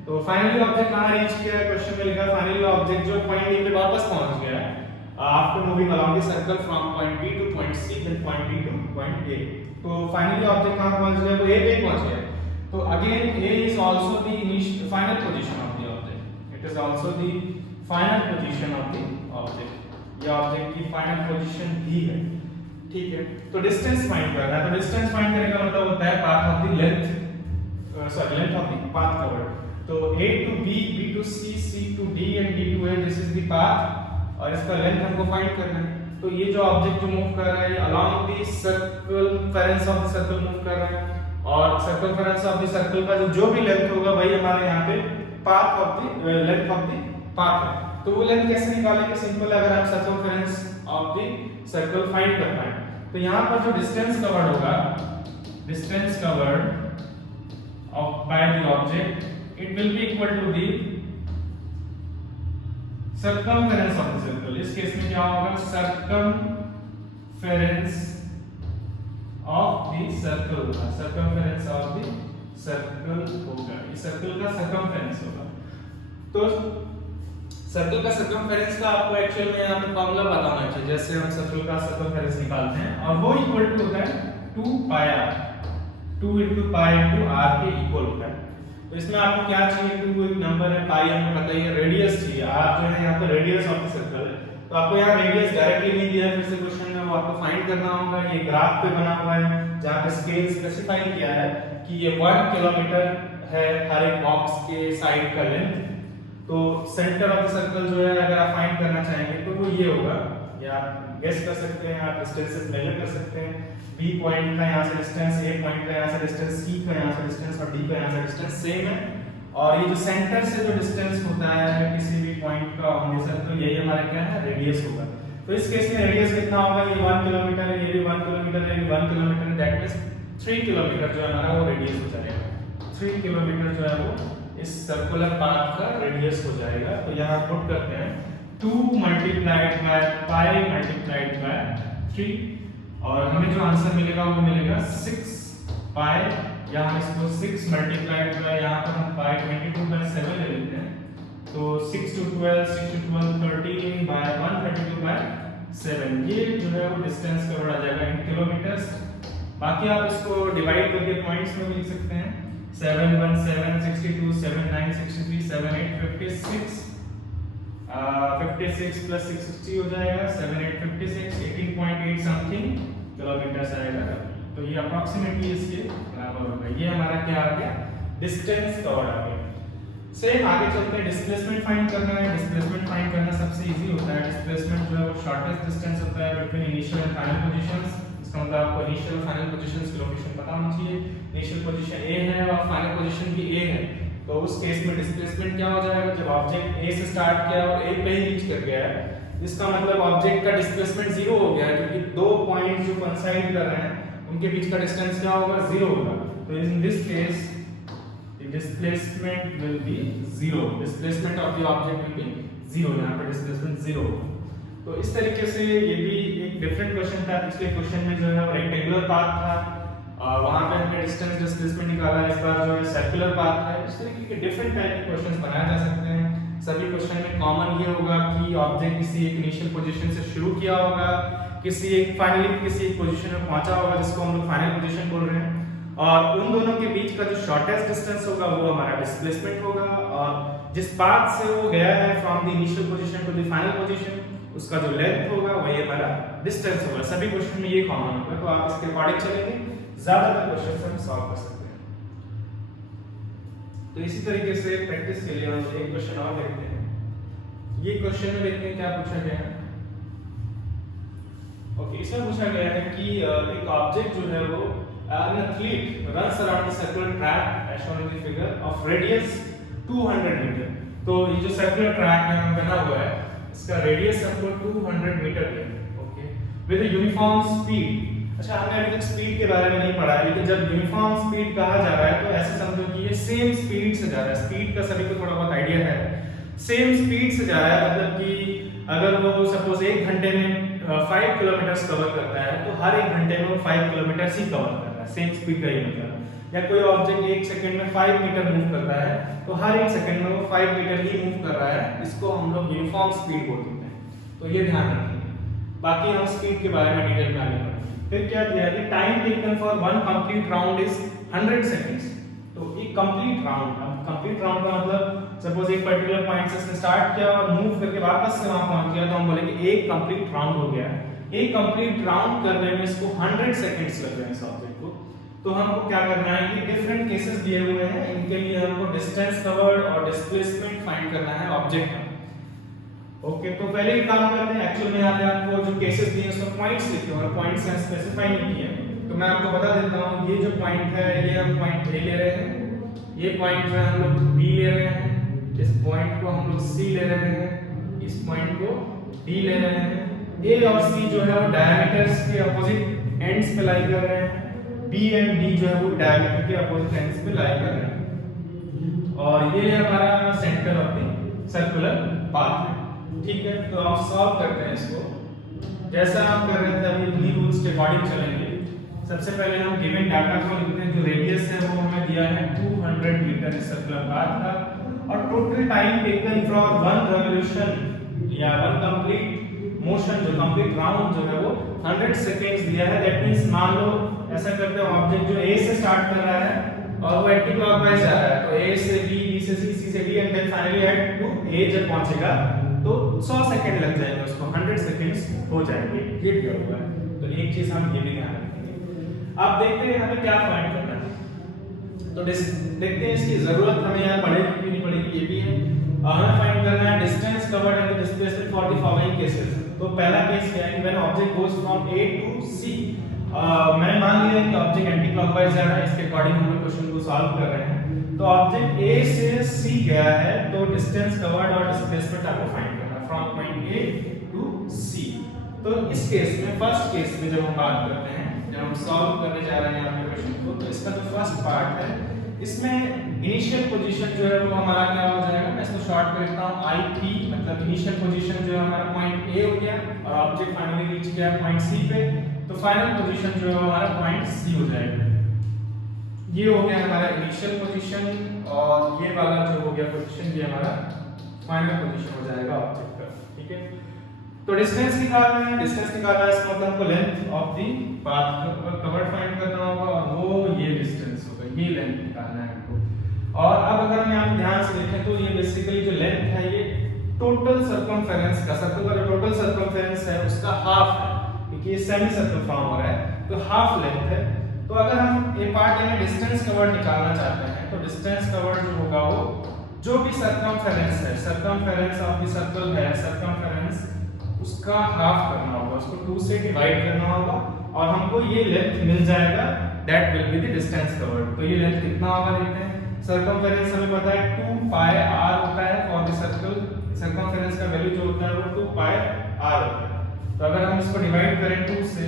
तो finally object कहां reach किया है, क्वेश्चन में लिखा फाइनली ऑब्जेक्ट जो पॉइंट ए पे वापस पहुंच गया है after moving along the circle from point B to point C then point B to point A. तो फाइनली ऑब्जेक्ट कहां पहुंच गया, वो ए पे पहुंच गया। तो again A is also the initial final position of the object, it is also the final position of the object, ये ऑब्जेक्ट की फाइनल पोजीशन भी है, ठीक है। तो डिस्टेंस फाइंड करना है, तो डिस्टेंस फाइंड करने का मतलब होता है path of the length, length of the path covered. तो A to B, B to C, C to D and D to A, this is the path और इसका लेंथ हमको फाइंड करना है। तो ये जो ऑब्जेक्ट जो मूव कर रहा है ये along the circumference of the circle move कर रहा है और सर्कमफेरेंस ऑफ द सर्कल का जो भी लेंथ होगा वही हमारे यहाँ पे path of the length of the path है। तो वो लेंथ कैसे निकालेंगे, सिंपल है, अगर हम circumference of the circle find कर पाए तो यहाँ पर जो डिस्टेंस कवर्ड होगा, distance covered of by the object, it will be equal to the circumference of the circle। इस केस में क्या होगा, circumference of the circle होगा, circumference of the circle होगा, इस सर्कल का circumference होगा। तो सर्कल का circumference का आपको एक्चुअल में यहाँ पे फॉर्मूला बताना चाहिए, जैसे हम सर्कल का circumference निकालते हैं और वो इक्वल टू होता है 2 pi r, 2 into pi into r के इक्वल होता है। तो इसमें आपको क्या चाहिए, 2 एक नंबर है, पाई हमें पता ही है, रेडियस चाहिए, r जो है यहाँ पे रेडियस ऑफ द सर्कल है। तो आपको यहाँ रेडियस डायरेक्टली नहीं दिया है फिर से क्वेश्चन में, वो आपको फाइंड करना होगा। ये ग्राफ पे बना हुआ है जहाँ पे स्केल स्पेसिफाई किया है कि ये 1 किलोमीटर है हर एक बॉक्स के साइड का लेंथ। तो सेंटर ऑफ द सर्कल जो है अगर आप फाइंड करना चाहेंगे तो वो ये होगा, या आप गेस कर सकते हैं, आप डिस्टेंसेस मेजर कर सकते हैं। B पॉइंट का यहाँ से डिस्टेंस, A पॉइंट का यहाँ से डिस्टेंस, C का यहाँ से डिस्टेंस और D का यहाँ से डिस्टेंस सेम है। और ये जो सेंटर से जो डिस्टेंस होता है किसी भी पॉइंट का ऑन द सर्कल, यही हमारा क्या है, रेडियस होगा। तो इस केस में रेडियस कितना होगा, ये 1 किलोमीटर है, ये भी 1 किलोमीटर है, ये 1 किलोमीटर है, दैट मींस 3 किलोमीटर जो है हमारा वो रेडियस हो जाएगा। 3 किलोमीटर जो है वो इस सर्कुलर पाथ का रेडियस हो जाएगा। तो यहाँ पुट करते हैं 2 multiplied by pi multiplied by 3 और हमें जो आंसर मिलेगा वो मिलेगा 6 पाई, या हम इसको 6 मल्टीप्लाइड बाय यहाँ पर हम पाई 22 बाय 7 ले लेते हैं। तो 6 to 12 13 बाय 132 बाय 7, ये जो है वो डिस्टेंस कवर्ड आ जाएगा इन किलोमीटर्स। बाकी आप इसको डिवाइड करके पॉइंट्स में भी लिख सकते हैं, 7 1 7 62 7 9 63 7 8 56 56 प्लस 660 हो जाएगा, 7 8 56 18.8 समथिंग किलोमीटर आएगा। तो ये अप्रोक्सीमेटली इसके बराबर होगा। ये हमारा क्या आ गया, डिस्टेंस कवर्ड आ गया। सेम आगे चलते हैं, डिस्प्लेसमेंट फाइंड करना है। डिस्प्लेसमेंट फाइंड करना सबसे इजी होता है। डिस्प्लेसमेंट जो है वो शॉर्टेस्ट डिस्टेंस होता है between initial and final positions. इसका मतलब आपको इनिशियल और फाइनल पोजीशंस की लोकेशन पता होनी चाहिए। इनिशियल पोजीशन ए है और फाइनल पोजीशन भी ए है, तो उस केस में डिस्प्लेसमेंट क्या हो जाएगा, जब ऑब्जेक्ट ए से स्टार्ट किया और ए पे ही रीच कर गया है, इसका मतलब ऑब्जेक्ट का डिस्प्लेसमेंट जीरो हो गया है, क्योंकि दो पॉइंट जो कोइंसाइड कर रहे हैं उनके बीच का डिस्टेंस क्या होगा, जीरो होगा। तो इन this case the displacement will be zero, displacement of the object will be zero, यहां पर डिस्प्लेसमेंट जीरो होगा। तो इस तरीके से ये भी एक डिफरेंट क्वेश्चन था। पिछले क्वेश्चन में जो है रेक्टेंगुलर पाथ था, वहां पे हमने डिस्टेंस डिस्प्लेसमेंट निकाला, इस बार जो है सर्कुलर पाथ है। इस तरीके के डिफरेंट टाइप के क्वेश्चंस बनाए जा सकते हैं। सभी क्वेश्चन में कॉमन ये होगा कि ऑब्जेक्ट किसी एक इनिशियल पोजीशन से शुरू किया होगा, किसी एक फाइनली किसी एक पोजीशन में पहुंचा होगा जिसको हम लोग फाइनल पोजीशन बोल रहे हैं, और उन दोनों के बीच का जो शॉर्टेस्ट डिस्टेंस होगा वो हमारा डिस्प्लेसमेंट होगा, और जिस पाथ से वो गया है from the initial position to the final position उसका जो लेंथ होगा वही हमारा डिस्टेंस होगा। सभी क्वेश्चन में ये कॉमन होगा, तो आप इसके अकॉर्डिंग चलेंगे, ज्यादातर क्वेश्चंस हम सॉल्व कर सकते हैं। तो इसी तरीके से प्रैक्टिस के लिए हम एक क्वेश्चन और देखते हैं। ये क्वेश्चन में देखते हैं क्या पूछा गया है। ओके, इसमें पूछा गया है कि एक ऑब्जेक्ट जो है वो an athlete runs around the circular track as shown in the figure of radius 200 metre. तो ये जो सर्कुलर ट्रैक है बना हुआ है, इसका रेडियस हमको 200 मीटर है। Okay, with a uniform speed अच्छा, हमने अभी तक स्पीड के बारे में नहीं पढ़ा है, लेकिन जब यूनिफॉर्म स्पीड कहा जा रहा है तो ऐसे समझो कि ये सेम स्पीड से जा रहा है। स्पीड का सभी को थोड़ा बहुत आइडिया है, सेम स्पीड से जा रहा है, मतलब कि अगर वो सपोज 1 घंटे में 5 किलोमीटर कवर करता है तो हर 1 घंटे में वो 5 किलोमीटर ही कवर कर रहा है, सेम स्पीड का ही मतलब। या कोई ऑब्जेक्ट 1 सेकंड में 5 मीटर मूव करता है तो हर 1 सेकंड में वो 5 मीटर ही मूव कर रहा है, इसको हम लोग यूनिफॉर्म स्पीड बोलते हैं। तो ये ध्यान रखेंगे, बाकी हम स्पीड के बारे में डिटेल में आगे पढ़ेंगे। फिर क्या दिया है कि time taken for one complete round is 100 seconds. तो एक कंप्लीट राउंड, अब कंप्लीट राउंड का मतलब सपोज एक पर्टिकुलर पॉइंट से इसने स्टार्ट किया और मूव करके वापस से वहां पहुंच गया तो हम बोलेंगे एक कंप्लीट राउंड हो गया। एक कंप्लीट राउंड करने में इसको 100 सेकंड्स लग रहे हैं इस ऑब्जेक्ट को। तो हमको क्या करना है कि डिफरेंट केसेस दिए हुए हैं, इनके लिए हमको डिस्टेंस कवर्ड और डिस्प्लेसमेंट फाइंड करना है ऑब्जेक्ट का। ओके, तो पहले ही काम करते हैं। एक्चुअल में यहाँ पे आपको जो केसेस दिए उसमें पॉइंट्स लिखे हैं और पॉइंट्स हैं स्पेसिफाई नहीं किए, तो मैं आपको बता देता हूँ। ये जो पॉइंट है ये हम पॉइंट ए ले रहे हैं, ये पॉइंट जो है हम लोग बी ले रहे हैं, इस पॉइंट को हम लोग सी ले रहे हैं, इस पॉइंट को डी ले रहे हैं। ए और सी जो है वो डायमीटर्स के अपोजिट एंड्स पे लाई कर रहे हैं, बी एंड डी जो है वो डायमीटर के अपोजिट एंड्स पे लाई कर रहे हैं, और ये हमारा centre of the circular path है। ठीक है, तो आप सॉल्व करते हैं इसको जैसा आप कर रहे थे अभी, इन्हीं रूल्स के अकॉर्डिंग चलेंगे। सबसे पहले हम गिवन डाटा को लिखते हैं। जो रेडियस है वो हमें दिया है 200 मीटर सर्कुलर पाथ का, और total time taken for one revolution या वन कंप्लीट मोशन, जो कंप्लीट राउंड जो है वो 100 सेकेंड्स दिया है। दैट मींस मान लो ऐसा करते हैं, ऑब्जेक्ट जो ए से स्टार्ट कर रहा है और वो एंटी क्लॉकवाइज जा रहा है, तो ए से बी, बी से सी, सी से D and then finally at to A जब पहुंचेगा तो 100 सेकंड लग जाएंगे, उसको 100 सेकंड्स हो जाएंगे। ये दिया हुआ है, तो एक चीज हम ये भी ध्यान रखेंगे। अब देखते हैं हमें क्या फाइंड करना है। तो देखते हैं इसकी जरूरत हमें यहाँ पड़ेगी कि नहीं पड़ेगी, ये भी है। हमें फाइंड करना है distance covered and displacement for the following cases. तो पहला केस क्या है, when object goes from A to C. मैंने मान लिया कि ऑब्जेक्ट एंटी क्लॉकवाइज जा रहा है, इसके अकॉर्डिंग हम लोग क्वेश्चन को सॉल्व कर रहे हैं। तो ऑब्जेक्ट ए से सी गया है, तो डिस्टेंस कवर्ड और डिस्प्लेसमेंट आपको फाइंड करना है फ्रॉम पॉइंट ए टू सी। तो इस केस में, फर्स्ट केस में जब हम बात करते हैं, जब हम सॉल्व करने जा रहे हैं आपके क्वेश्चन को, तो इसका जो फर्स्ट पार्ट है इसमें इनिशियल पोजीशन जो है वो हमारा क्या हो जाएगा, मैं इसको शॉर्ट कर देता हूं आई पी, मतलब इनिशियल पोजीशन जो है हमारा पॉइंट ए हो गया और ऑब्जेक्ट फाइनली रीच किया पॉइंट सी पे, तो फाइनल पोजीशन जो है हमारा पॉइंट सी हो जाएगा। ये हो गया हमारा इनिशियल पोजीशन, और ये वाला जो हो गया पोजीशन ये हमारा फाइनल पोजीशन हो जाएगा ऑब्जेक्ट का। ठीक है, तो डिस्टेंस निकालना है। डिस्टेंस निकालना है इसका मतलब हमको length of the path covered find करना होगा, और वो ये डिस्टेंस होगा, ये लेंथ निकालना है हमको। और अब अगर हम यहाँ ध्यान से देखें तो ये बेसिकली जो लेंथ है ये टोटल सर्कमफेरेंस का, सर्कल का जो टोटल सर्कमफेरेंस है उसका हाफ है, क्योंकि ये सेमी सर्कल फॉर्म हो रहा है, तो हाफ लेंथ है। तो अगर हम ये पार्ट यानी डिस्टेंस कवर्ड निकालना चाहते हैं, तो डिस्टेंस कवर्ड जो होगा वो जो भी सर्कमफेरेंस है, सर्कमफेरेंस ऑफ द सर्कल है, सर्कमफेरेंस उसका हाफ करना होगा, उसको 2 से डिवाइड करना होगा, और हमको ये लेंथ मिल जाएगा, that will be the distance covered. तो ये लेंथ कितना होगा देखते हैं। सर्कमफेरेंस हमें पता है 2 पाई r होता है फॉर द सर्कल, सर्कमफेरेंस का वैल्यू जो होता है वो 2 पाई r होता है। तो अगर हम इसको डिवाइड करें 2 से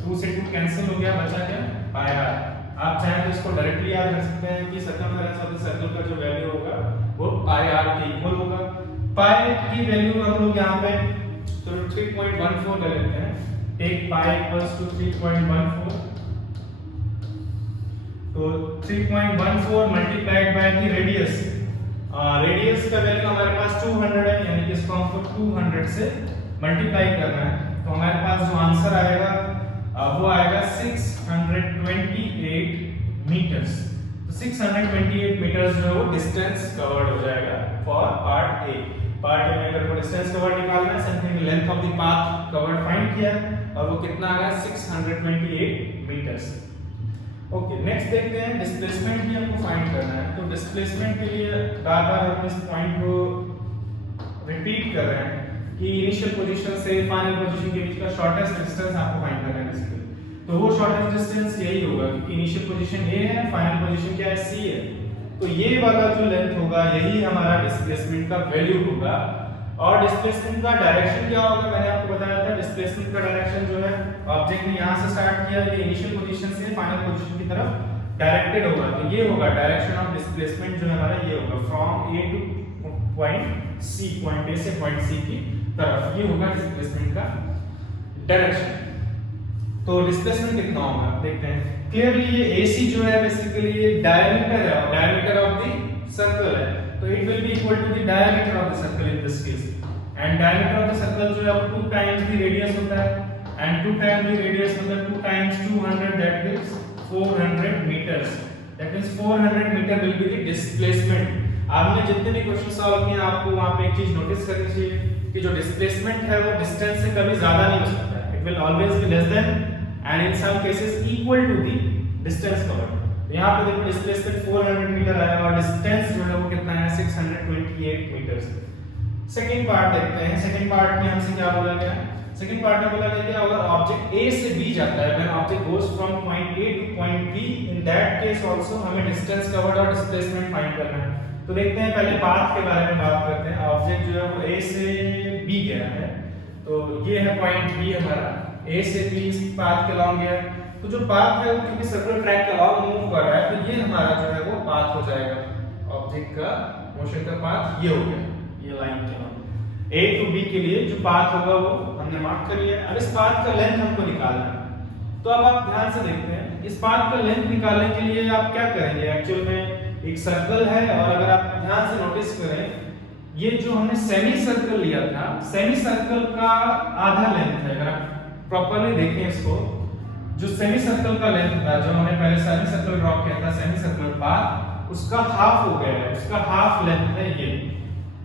2 कैंसिल हो गया, बचा क्या पाई r। आप चाहें तो इसको डायरेक्टली याद रख सकते हैं कि सर्कमफेरेंस ऑफ द सर्कल का जो वैल्यू होगा वो पाई r के इक्वल होगा। पाई की वैल्यू हम लोग यहाँ पे तो 3.14 ले लेते हैं। टेक पाई इक्वल्स टू 3.14, तो 3.14 multiplied by the radius. Radius का वैल्यू हमारे पास 200 है, यानी कि इसको हमको 200 से मल्टीप्लाई करना है, तो हमारे पास जो आंसर आएगा वो आएगा 628 मीटर्स। तो 628 मीटर्स जो है वो डिस्टेंस कवर्ड हो जाएगा for part A. Part A में अगर डिस्टेंस कवर्ड निकालना है, something length of the path covered find किया, और वो कितना आ गया 628 मीटर्स। ओके, नेक्स्ट देखते हैं डिस्प्लेसमेंट भी हमको फाइंड करना है। तो डिस्प्लेसमेंट के लिए बार-बार हम इस पॉइंट को रिपीट कर रहे हैं कि इनिशियल पोजीशन से फाइनल पोजीशन के बीच का शॉर्टेस्ट डिस्टेंस आपको फाइंड करना है बेसिकली। तो वो शॉर्टेस्ट डिस्टेंस यही होगा, क्योंकि इनिशियल पोजीशन ए है, फाइनल पोजीशन क्या है सी है, तो ये वाला जो लेंथ होगा यही हमारा डिस्प्लेसमेंट का वैल्यू होगा। और डिस्प्लेसमेंट का डायरेक्शन क्या होगा, मैंने आपको बताया था डिस्प्लेसमेंट का डायरेक्शन जो है ऑब्जेक्ट ने यहाँ से स्टार्ट किया, ये इनिशियल पोजीशन से फाइनल पोजीशन की तरफ डायरेक्टेड होगा, तो ये होगा डायरेक्शन ऑफ डिस्प्लेसमेंट जो है हमारा ये होगा from A to point C, point A से पॉइंट सी की तरफ, ये होगा डिस्प्लेसमेंट का डायरेक्शन। तो डिस्प्लेसमेंट कितना होगा देखते हैं। क्लियरली ये AC जो है बेसिकली ये डायमीटर है, डायमीटर ऑफ द सर्कल है, तो it will be equal to the diameter of the circle in this case, and diameter of the circle जो है 2 टाइम्स द रेडियस होता है, एंड 2 टाइम्स द रेडियस मतलब 2 times 200 that gives 400 metres, that means 400 metre will be the displacement. आपने जितने भी question solve किए आपको वहां पे एक चीज नोटिस करनी चाहिए कि जो डिस्प्लेसमेंट है वो डिस्टेंस से कभी ज्यादा नहीं हो सकता है, it will always be less than and in some cases equal to the distance covered. यहां पे देखो डिस्प्लेसमेंट 400 मीटर आया और डिस्टेंस जो है वो कितना है 628 मीटर्स। सेकंड पार्ट देखते हैं, सेकंड पार्ट में हमसे क्या बोला गया, सेकंड पार्ट में बोला गया कि अगर ऑब्जेक्ट A से B जाता है, when object goes from point A two point B, in that case also हमें डिस्टेंस कवर्ड और डिस्प्लेसमेंट फाइंड करना है। तो देखते हैं पहले पाथ के बारे में बात करते हैं। ऑब्जेक्ट जो है वो A से B गया है, तो ये है पॉइंट B हमारा, A से B इस पाथ के अलॉन्ग गया, तो जो पाथ है वो क्योंकि सर्कुलर ट्रैक के अलॉन्ग मूव कर रहा है, तो ये हमारा जो है वो पाथ हो जाएगा, ऑब्जेक्ट का मोशन का पाथ ये हो गया, ये लाइन के अलॉन्ग A टू B के लिए जो पाथ होगा वो हमने मार्क कर लिया। अब इस पाथ का लेंथ हमको निकालना है, तो अब आप ध्यान से देखते हैं इस पाथ का लेंथ निकालने के लिए आप क्या करेंगे, एक्चुअल में एक सर्कल है और अगर आप ध्यान से नोटिस करें ये जो हमने सेमी सर्कल लिया था, सेमी सर्कल का आधा लेंथ है, अगर आप प्रॉपर्ली देखें इसको, जो सेमी सर्कल का लेंथ था जो हमने पहले सेमी सर्कल ड्रॉ किया था, सेमी सर्कल पाथ उसका हाफ हो गया है, उसका हाफ लेंथ है ये,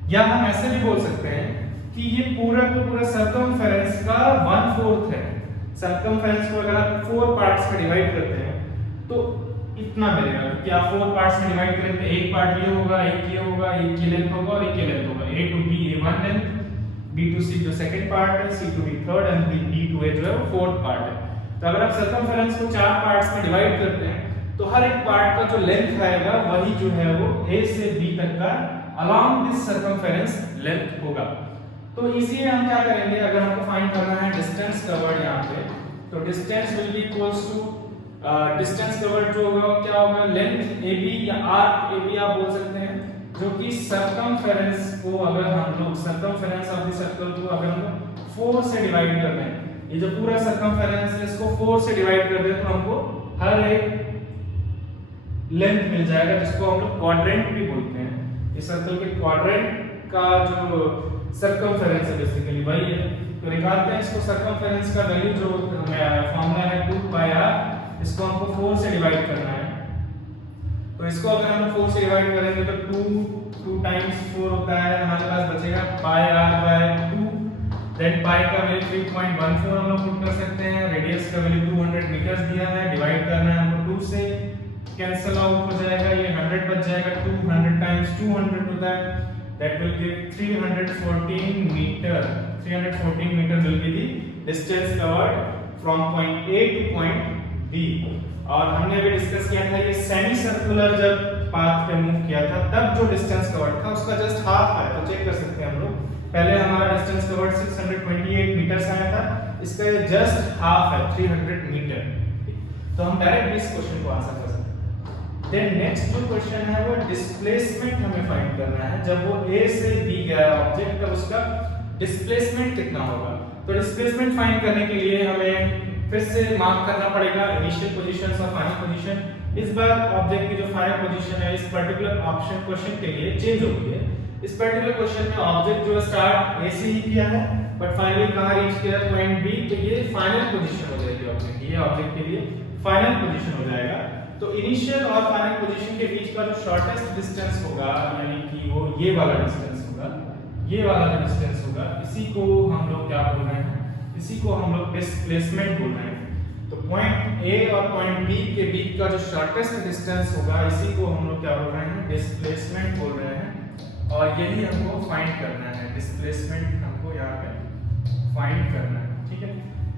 या हम ऐसे भी बोल सकते हैं कि ये पूरा का पूरा सर्कमफेरेंस का 1/4 है। सर्कमफेरेंस को अगर आप 4 पार्ट्स में डिवाइड करते हैं तो इतना मिलेगा, क्योंकि आप 4 पार्ट्स में डिवाइड करें तो एक पार्ट ये होगा, एक ये होगा, एक की लेंथ होगा और एक की लेंथ होगा। A टू B ये one length, B to C जो सेकंड पार्ट है, C to D third and D to A जो है वो फोर्थ पार्ट है। तो अगर आप सर्कमफेरेंस को 4 पार्ट्स में डिवाइड करते हैं तो हर एक पार्ट का जो लेंथ आएगा वही जो है वो A से B तक का अलोंग दिस सर्कमफेरेंस लेंथ होगा। तो इसीलिए हम क्या करेंगे, अगर हमको फाइंड करना है डिस्टेंस कवर्ड यहाँ पे, तो distance will be equals to distance covered जो होगा क्या होगा, लेंथ AB या आर्क AB आप बोल सकते हैं, जो कि सर्कमफेरेंस को अगर हम लोग सर्कमफेरेंस ऑफ द सर्कल को अगर हम 4 से डिवाइड कर दें, ये जो पूरा सर्कमफेरेंस है इसको 4 से डिवाइड कर दें तो हमको हर एक लेंथ मिल जाएगा, जिसको हम लोग क्वाड्रेंट भी बोलते हैं। इस सर्कल के क्वाड्रेंट का जो सर्कमफेरेंस है बेसिकली वही है। तो निकालते हैं इसको, सर्कमफेरेंस का वैल्यू जो फॉर्मूला है 2 पाई r, इसको हमको 4 से डिवाइड करना है। तो इसको अगर हम 4 से डिवाइड करेंगे तो 2 टाइम्स 4 होता है, हमारे पास बचेगा पाई r बाय 2, देन पाई का वैल्यू 3.14 हम लोग पुट कर सकते हैं, रेडियस का वैल्यू 200 मीटर्स दिया है, डिवाइड करना है हमको 2 से, कैंसिल आउट हो जाएगा, ये 100 बच जाएगा, 200 टाइम्स 200 होता है, that will give 314 meter, 314 meter will be the distance covered from point A to point B। और हमने भी डिस्कस किया था ये सेमी सर्कुलर जब पाथ पे मूव किया था तब जो डिस्टेंस कवर्ड था उसका जस्ट हाफ है, तो चेक कर सकते हैं हम लोग, पहले हमारा डिस्टेंस कवर्ड 628 मीटर आया था, इसका ये जस्ट हाफ है 300 मीटर। तो हम डायरेक्ट इस क्वेश्चन को आंसर कर सकते हैं। देन नेक्स्ट जो क्वेश्चन है वो डिस्प्लेसमेंट हमें फाइंड करना है, जब वो A से B गया ऑब्जेक्ट तब उसका डिस्प्लेसमेंट कितना होगा। तो डिस्प्लेसमेंट फाइंड करने के लिए हमें फिर से मार्क करना पड़ेगा इनिशियल पोजीशन और फाइनल पोजीशन। इस बार ऑब्जेक्ट की जो फाइनल पोजीशन है इस पर्टिकुलर ऑप्शन क्वेश्चन के लिए चेंज हो गई है। इस पर्टिकुलर क्वेश्चन में ऑब्जेक्ट जो स्टार्ट A से ही किया है बट फाइनली कहां रीच किया, पॉइंट B, तो ये फाइनल पोजीशन हो जाएगी ऑब्जेक्ट की, ये ऑब्जेक्ट के लिए फाइनल पोजीशन हो जाएगा। तो इनिशियल और फाइनल पोजीशन के बीच का जो शॉर्टेस्ट डिस्टेंस होगा, यानी कि वो ये वाला डिस्टेंस होगा, ये वाला जो डिस्टेंस होगा, इसी को हम लोग क्या बोल रहे हैं, इसी को हम लोग डिस्प्लेसमेंट बोल रहे हैं। तो पॉइंट A और पॉइंट B के बीच का जो शॉर्टेस्ट डिस्टेंस होगा इसी को हम लोग क्या बोल रहे हैं, डिस्प्लेसमेंट बोल रहे हैं। और यही हमको फाइंड करना है, डिस्प्लेसमेंट हमको यहाँ पे फाइंड करना है, ठीक है।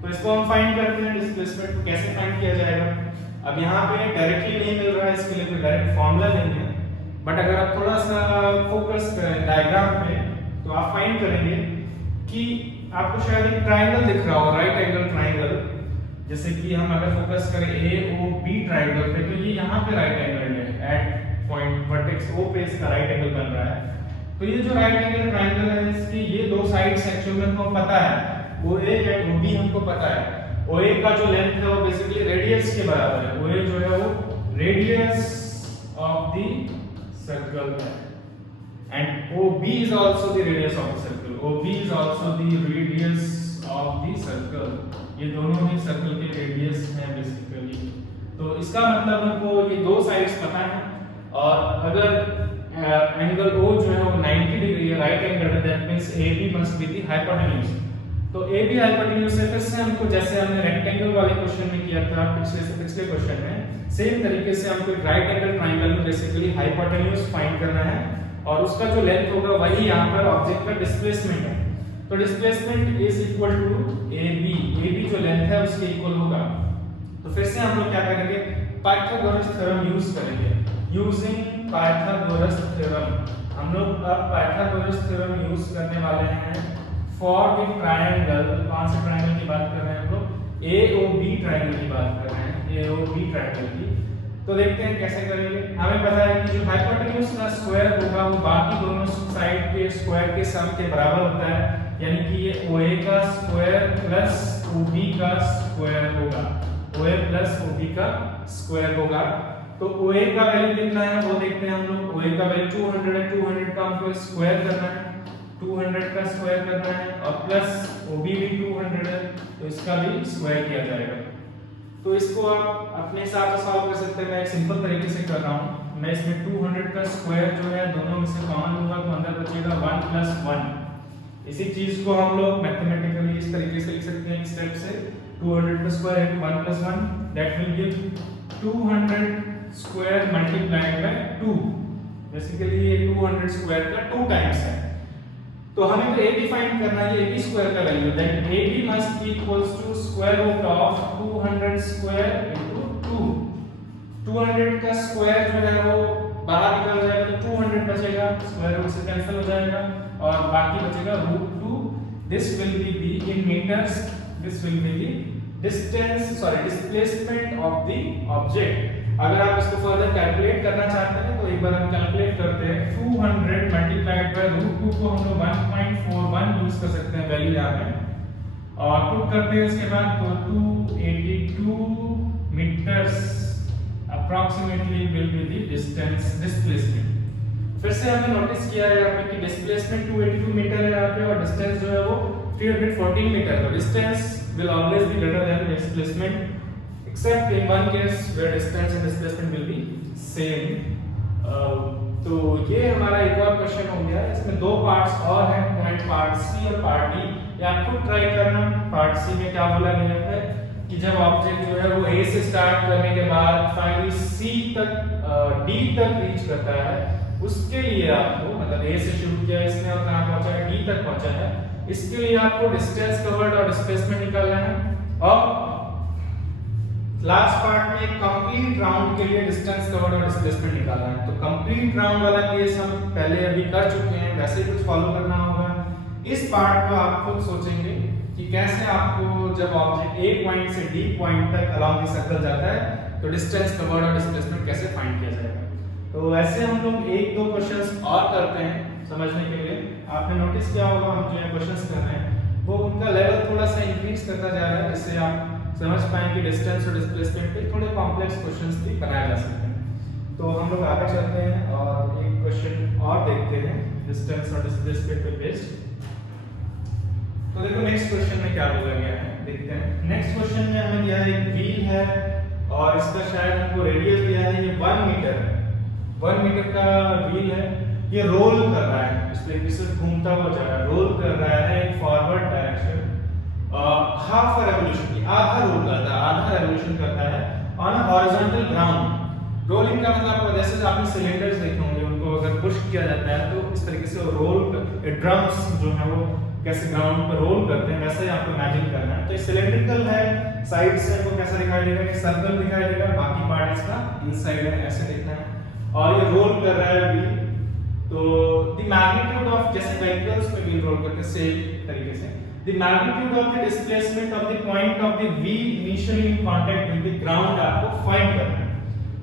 तो इसको हम फाइंड करते हैं, डिस्प्लेसमेंट को कैसे फाइंड किया जाएगा। अब यहाँ पे डायरेक्टली नहीं मिल रहा है, इसके लिए कोई डायरेक्ट फॉर्मूला नहीं है, बट अगर आप थोड़ा सा फोकस करें डायग्राम पे तो आप फाइंड करेंगे कि आपको शायद एक ट्रायंगल दिख रहा हो, राइट एंगल ट्रायंगल। जैसे कि हम अगर फोकस करें AOB ट्रायंगल पे, तो ये यहाँ पे राइट एंगल है, एट पॉइंट वर्टेक्स O पे इसका राइट एंगल बन रहा है। तो ये जो राइट एंगल ट्रायंगल है, इसकी ये दो साइड्स एक्चुअल में हमको पता है, OA एंड OB हमको पता है। OA का जो लेंथ है वो बेसिकली रेडियस के बराबर है। OA जो है वो रेडियस ऑफ द सर्कल है, and OB is also the radius of the circle. OB is also the radius of the circle. ये दोनों ही सर्कल के रेडियस हैं बेसिकली। तो इसका मतलब हमको ये दो साइड्स पता है, और अगर एंगल O जो है वो 90 डिग्री है, राइट एंगल है, that means AB must be the hypotenuse. तो AB हाइपोटेन्यूज है। फिर से हमको जैसे हमने रेक्टेंगल वाले क्वेश्चन में किया था पिछले क्वेश्चन में, सेम तरीके से हमको एक राइट एंगल ट्रायंगल में बेसिकली हाइपोटेन्यूज फाइंड करना है, और उसका जो लेंथ होगा वही यहाँ पर ऑब्जेक्ट का डिस्प्लेसमेंट है। तो displacement is equal to AB जो लेंथ है उसके इक्वल होगा। तो फिर से हम लोग क्या करेंगे, पाइथागोरस थ्योरम यूज करेंगे। यूजिंग पाइथागोरस थ्योरम हम लोग अब पाइथागोरस थ्योरम यूज करने वाले हैं फॉर द ट्रायंगल। कौन से ट्रायंगल की बात कर रहे हैं हम लोग? AOB ट्रायंगल की बात कर रहे हैं, AOB ट्रायंगल की। तो देखते हैं कैसे करेंगे। हमें पता है कि जो हाइपोटेन्यूज का स्क्वायर होगा वो बाकी दोनों साइड के स्क्वायर के सम के बराबर होता है, यानी कि ये OA का स्क्वायर प्लस OB का स्क्वायर होगा, OA प्लस OB का स्क्वायर होगा। तो OA का वैल्यू कितना है वो देखते हैं हम लोग। OA का वैल्यू 200 है, 200 का हमको स्क्वायर करना है, 200 का स्क्वायर करना है, और प्लस OB भी 200 है, तो इसका भी स्क्वायर किया जाएगा। तो इसको आप अपने हिसाब से सॉल्व कर सकते हैं। मैं एक सिंपल तरीके से कर रहा हूँ। मैं इसमें 200 का स्क्वायर जो है दोनों में से कॉमन होगा, तो अंदर बचेगा 1 प्लस 1। इसी चीज को हम लोग मैथमेटिकली इस तरीके से लिख सकते हैं, एक स्टेप से 200 का स्क्वायर है 1 plus 1, that will give 200 square multiplied by 2। Basically ये 200 स्क्वायर का 2 टाइम्स है। तो हमें तो AB फाइंड करना है, AB स्क्वायर का value, that AB must be equals to square root of 200 square into 2। 200 का स्क्वायर जो है वो बाहर निकल जाएगा, तो 200 बचेगा, स्क्वायर रूट से कैंसिल हो जाएगा, और बाकी बचेगा √2। This will be the in metres, this will be the displacement of the object. अगर आप इसको फर्दर कैलकुलेट करना चाहते हैं तो एक बार हम कैलकुलेट करते हैं। 200 मल्टीप्लाइड बाय √2 को हम लोग 1.41 यूज कर सकते हैं वैल्यू यहाँ पे, और पुट करते हैं इसके बाद, तो 282 metres approximately will be the displacement. फिर से हमने नोटिस किया है यहाँ पे कि डिस्प्लेसमेंट 282 मीटर है यहाँ पे, और डिस्टेंस जो है वो 314 मीटर है। Distance will always be greater than displacement, except in one case where distance and displacement will be same. तो ये हमारा एक और क्वेश्चन हो गया। इसमें दो पार्ट्स और हैं, पॉइंट पार्ट C और पार्ट D। या खुद ट्राई करना। पार्ट C में क्या बोला गया है कि जब ऑब्जेक्ट जो है वो A से स्टार्ट करने के बाद फाइनली C तक D तक रीच करता है, उसके लिए आपको, मतलब A से शुरू किया इसने और कहां पहुंचा है, D तक पहुंचा है, इसके लिए आपको डिस्टेंस कवर्ड और डिस्प्लेसमेंट निकालना है। और लास्ट पार्ट में कंप्लीट राउंड के लिए डिस्टेंस कवर्ड और डिस्प्लेसमेंट निकालना है। तो कंप्लीट राउंड वाला केस हम पहले अभी कर चुके हैं, वैसे ही कुछ फॉलो करना होगा। इस पार्ट को आप खुद सोचेंगे कि कैसे आपको जब ऑब्जेक्ट A पॉइंट से D पॉइंट तक अराउंड द सर्कल जाता है तो डिस्टेंस कवर्ड और डिस्प्लेसमेंट कैसे फाइंड किया जाएगा। तो ऐसे हम लोग एक दो क्वेश्चंस और करते हैं समझने के लिए। आपने नोटिस किया होगा हम जो क्वेश्चंस कर रहे हैं वो उनका लेवल थोड़ा सा इंक्रीज करता जा रहा है, जिससे आप समझ पाएं कि डिस्टेंस और डिस्प्लेसमेंट पे थोड़े कॉम्प्लेक्स क्वेश्चंस भी बनाए जा सकते हैं। तो हम लोग आगे चलते हैं और एक क्वेश्चन और देखते हैं डिस्टेंस और डिस्प्लेसमेंट पे बेस्ड। तो देखो नेक्स्ट क्वेश्चन में क्या बोला गया है, देखते हैं। नेक्स्ट क्वेश्चन में हमें दिया है एक व्हील है और इसका शायद हमको रेडियस दिया है, ये 1 मीटर है। 1 मीटर का व्हील है, ये रोल कर रहा है, इसलिए इसे घूमता हुआ जा रहा है, रोल कर रहा है in forward direction, half revolution की आधा रोल करता है, आधा रेवोल्यूशन करता है on a horizontal ground. Rolling का मतलब जैसे आपने सिलेंडर्स देखे होंगे, उनको अगर पुश किया जाता है तो इस तरीके से रोल, ड्रम्स जो है वो कैसे ग्राउंड पर रोल करते हैं वैसे ही आपको इमेजिन करना है। तो ये सिलेंड्रिकल है, साइड से आपको कैसा दिखाई देगा, ये सर्कल दिखाई देगा, बाकी पार्ट इसका इनसाइड है, ऐसे देखना है। और ये रोल कर रहा है व्हील, तो द मैग्नीट्यूड ऑफ, जैसे व्हीकल्स में व्हील रोल करते हैं सेम तरीके से, the magnitude of the displacement of the point of the wheel initially in contact with the ground आपको फाइंड करना है।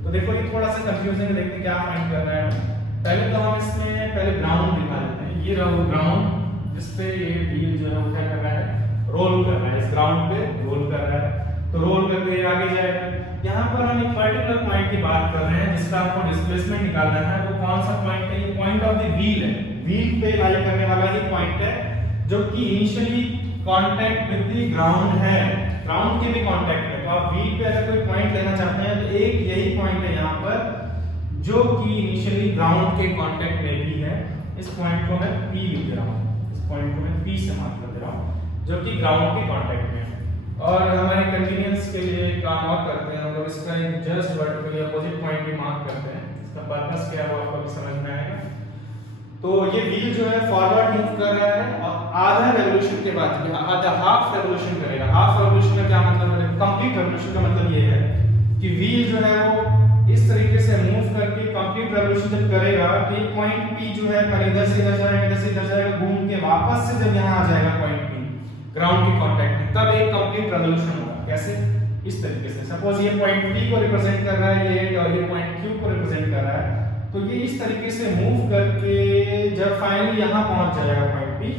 तो देखो ये थोड़ा सा कंफ्यूजिंग है, देखते हैं क्या फाइंड करना है। पहले तो हम इसमें पहले ग्राउंड दिखा देते हैं। ये रहा ग्राउंड जिस पे ये व्हील जो है वो क्या कर रहा है, रोल कर रहा है, इस ग्राउंड पे रोल कर रहा है। तो रोल करके ये आगे जाएगा। यहाँ पर हम एक पर्टिकुलर पॉइंट की बात कर रहे हैं जिसका आपको डिस्प्लेसमेंट निकालना है। वो कौन सा पॉइंट है? ये पॉइंट ऑफ द व्हील है, व्हील पे लाई करने वाला ही पॉइंट है जो कि initially contact with the ground है, ग्राउंड के भी कांटेक्ट है। तो आप व्हील पे अगर कोई पॉइंट लेना चाहते हैं तो एक यही पॉइंट है यहाँ पर जो कि इनिशियली ग्राउंड के कांटेक्ट में भी है। इस पॉइंट को मैं P लिख रहा हूँ, इस पॉइंट को मैं P से मार्क कर दे रहा हूँ जो कि ग्राउंड के कांटेक्ट में है। और हमारे कन्वीनियंस के लिए काम और करते हैं हम लोग इसका एक जस्ट वर्टिकली अपोजिट पॉइंट भी मार्क करते हैं। इसका पर्पस क्या है वो आपको भी समझ में आएगा। तो ये व्हील जो है फॉरवर्ड मूव कर रहा है और आधा रेवोल्यूशन के बाद आधा हाफ रेवोल्यूशन करेगा। हाफ रेवोल्यूशन का क्या मतलब है? कंप्लीट रेवोल्यूशन का मतलब ये है कि व्हील जो है वो इस तरीके से मूव करके कंप्लीट रेवोल्यूशन जब करेगा तो ये पॉइंट P जो है पहले इधर से इधर जाएगा, इधर से इधर जाएगा, घूम के वापस से जब यहाँ आ जाएगा पॉइंट P ग्राउंड के कांटेक्ट में, तब एक कंप्लीट रेवोल्यूशन होगा। कैसे? इस तरीके से। सपोज ये पॉइंट P को रिप्रेजेंट कर रहा है ये, और ये पॉइंट Q को रिप्रेजेंट कर रहा है। तो ये इस तरीके से मूव करके जब फाइनली यहाँ पहुंच जाएगा पॉइंट P,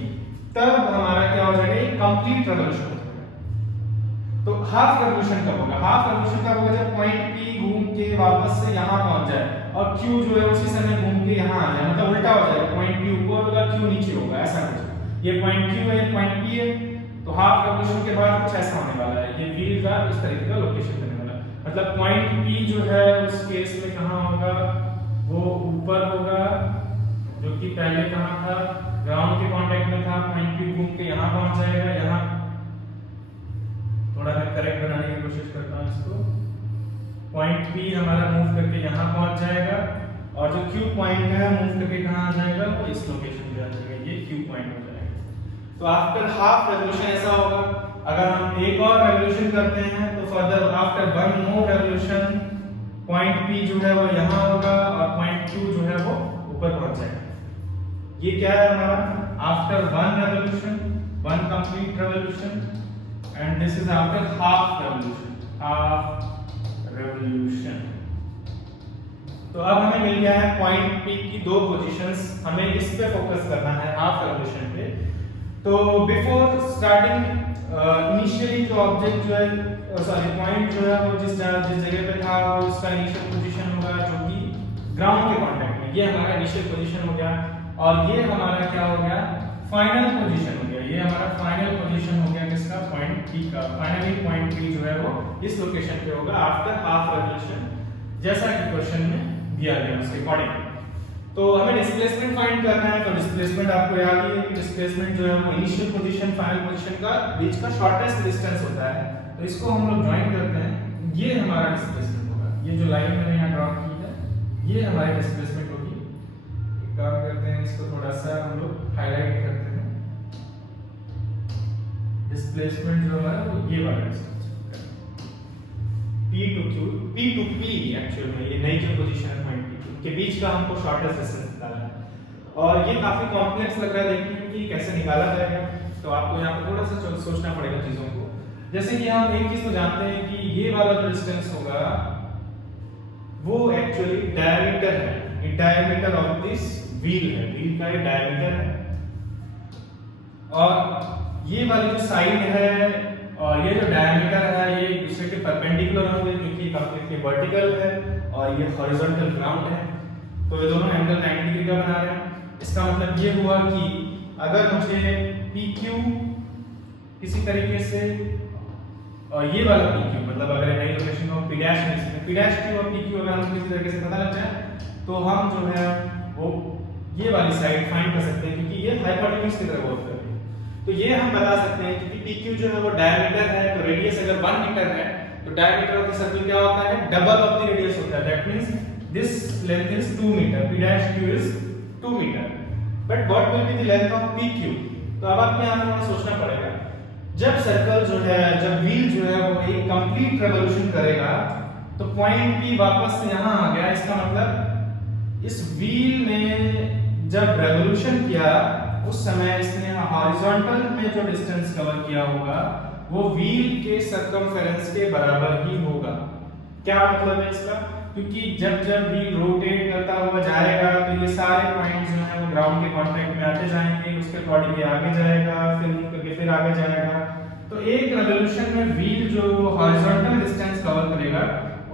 तब हमारा क्या हो जाएगा? एक कंप्लीट रेवोल्यूशन हो जाएगा। तो हाफ रेवोल्यूशन कब होगा? हाफ रेवोल्यूशन कब होगा? जब पॉइंट P घूम के वापस से यहाँ पहुंच जाए और Q जो है उसी समय घूम के यहाँ आ जाए, मतलब उल्टा हो जाएगा, पॉइंट P ऊपर होगा Q नीचे होगा, ऐसा कुछ। ये पॉइंट Q है, ये पॉइंट P है। तो हाफ रेवोल्यूशन के बाद कुछ ऐसा होने वाला है, ये व्हील का इस तरीके का लोकेशन देने वाला है। मतलब पॉइंट P जो है उस केस में कहाँ होगा? वो ऊपर होगा, जो कि पहले कहाँ था? ग्राउंड के कांटेक्ट में था। पॉइंट P घूम के यहाँ पहुंच जाएगा। यहाँ थोड़ा मैं करेक्ट बनाने की कोशिश करता हूँ इसको। पॉइंट P हमारा मूव करके यहाँ पहुंच जाएगा और जो Q पॉइंट है मूव करके कहाँ आ जाएगा? वो इस लोकेशन पे आ जाएगा, ये Q पॉइंट हो जाएगा। तो आफ्टर हाफ रेवोल्यूशन ऐसा होगा। अगर हम एक और रेवोल्यूशन करते हैं तो further after one more revolution point P जो है वो यहाँ होगा और पॉइंट Q जो है वो ऊपर पहुंच जाएगा। ये क्या है हमारा? After one revolution, one complete revolution, and this is after half revolution, half revolution. तो अब हमें मिल गया है पॉइंट P की दो पोजीशंस, हमें इस पे फोकस करना है, हाफ रेवोल्यूशन पे। तो बिफोर स्टार्टिंग इनिशियली जो ऑब्जेक्ट जो है पॉइंट जो है वो जिस जगह पे था वो उसका इनिशियल पोजीशन होगा जो कि ग्राउंड के कांटेक्ट में, ये हमारा इनिशियल पोजीशन हो गया। और ये हमारा क्या हो गया? फाइनल पोजीशन हो गया। ये हमारा फाइनल पोजीशन हो गया किसका? पॉइंट P का। फाइनली पॉइंट P जो है वो इस लोकेशन पे होगा आफ्टर हाफ रेवोल्यूशन, जैसा कि क्वेश्चन में दिया गया उसके अकॉर्डिंग। तो हमें डिस्प्लेसमेंट फाइंड करना है। तो डिस्प्लेसमेंट आपको याद ही है कि डिस्प्लेसमेंट जो है वो इनिशियल पोजीशन फाइनल पोजीशन का बीच का शॉर्टेस्ट डिस्टेंस होता है। तो इसको हम लोग ज्वाइन करते हैं, ये हमारा डिस्प्लेसमेंट होगा। ये जो लाइन मैंने यहाँ ड्रॉ की है ये हमारी डिस्प्लेसमेंट होगी। एक काम करते हैं, इसको थोड़ा सा हम लोग हाईलाइट करते हैं। डिस्प्लेसमेंट जो है वो ये वाला distance P to Q, P to P actual में ये नई जो पोजीशन है पॉइंट के बीच का हमको शॉर्टेस्ट डिस्टेंस निकालना है। और ये काफी कॉम्प्लेक्स लग रहा है देखने में कि कैसे निकाला जाएगा, तो आपको यहाँ पर थोड़ा सा सोचना पड़ेगा चीजों को। जैसे कि हम एक चीज तो जानते हैं कि ये वाला जो डिस्टेंस होगा वो एक्चुअली डायमीटर है, ये डायमीटर ऑफ दिस व्हील है, व्हील का ये डायमीटर है। और ये वाली जो साइड है और ये जो डायमीटर है ये एक दूसरे के परपेंडिकुलर होंगे क्योंकि कंप्लीटली वर्टिकल है और ये हॉरिजॉन्टल ग्राउंड है। तो ये दोनों एंगल 90 डिग्री का बना रहे हैं। इसका मतलब ये हुआ कि अगर मुझे PQ किसी तरीके से और ये वाला PQ मतलब अगर नई लोकेशन को P' Q और PQ अगर हम किसी तरीके से पता लग जाए तो हम जो है वो ये वाली साइड फाइंड कर सकते हैं क्योंकि ये हाइपोटेन्यूज की तरह वर्क कर रही है। तो ये हम बता सकते हैं क्योंकि PQ जो है वो डायमीटर है, तो रेडियस अगर 1 मीटर है तो डायमीटर ऑफ द सर्कल क्या होता है? डबल ऑफ द रेडियस होता है। That means this length is 2 meter, P' Q is 2 meter, but what will be the length of PQ? तो अब आपको यहाँ थोड़ा सोचना पड़ेगा। जब सर्कल जो है, जब व्हील जो है वो एक कंप्लीट रेवोल्यूशन करेगा तो पॉइंट P वापस से यहाँ आ गया, इसका मतलब इस व्हील ने जब रेवोल्यूशन किया उस समय इसने हॉरिजॉन्टल में जो डिस्टेंस कवर किया होगा वो व्हील के सर्कमफेरेंस के बराबर ही होगा। क्या मतलब है इसका? क्योंकि जब जब व्हील रोटेट करता हुआ जाएगा तो ये सारे पॉइंट्स जो है वो ग्राउंड के कांटेक्ट में आते जाएंगे, उसके अकॉर्डिंग आगे जाएगा, फिर मुड़ करके फिर आगे जाएगा। तो एक रेवोल्यूशन में व्हील जो हॉरिजॉन्टल डिस्टेंस कवर करेगा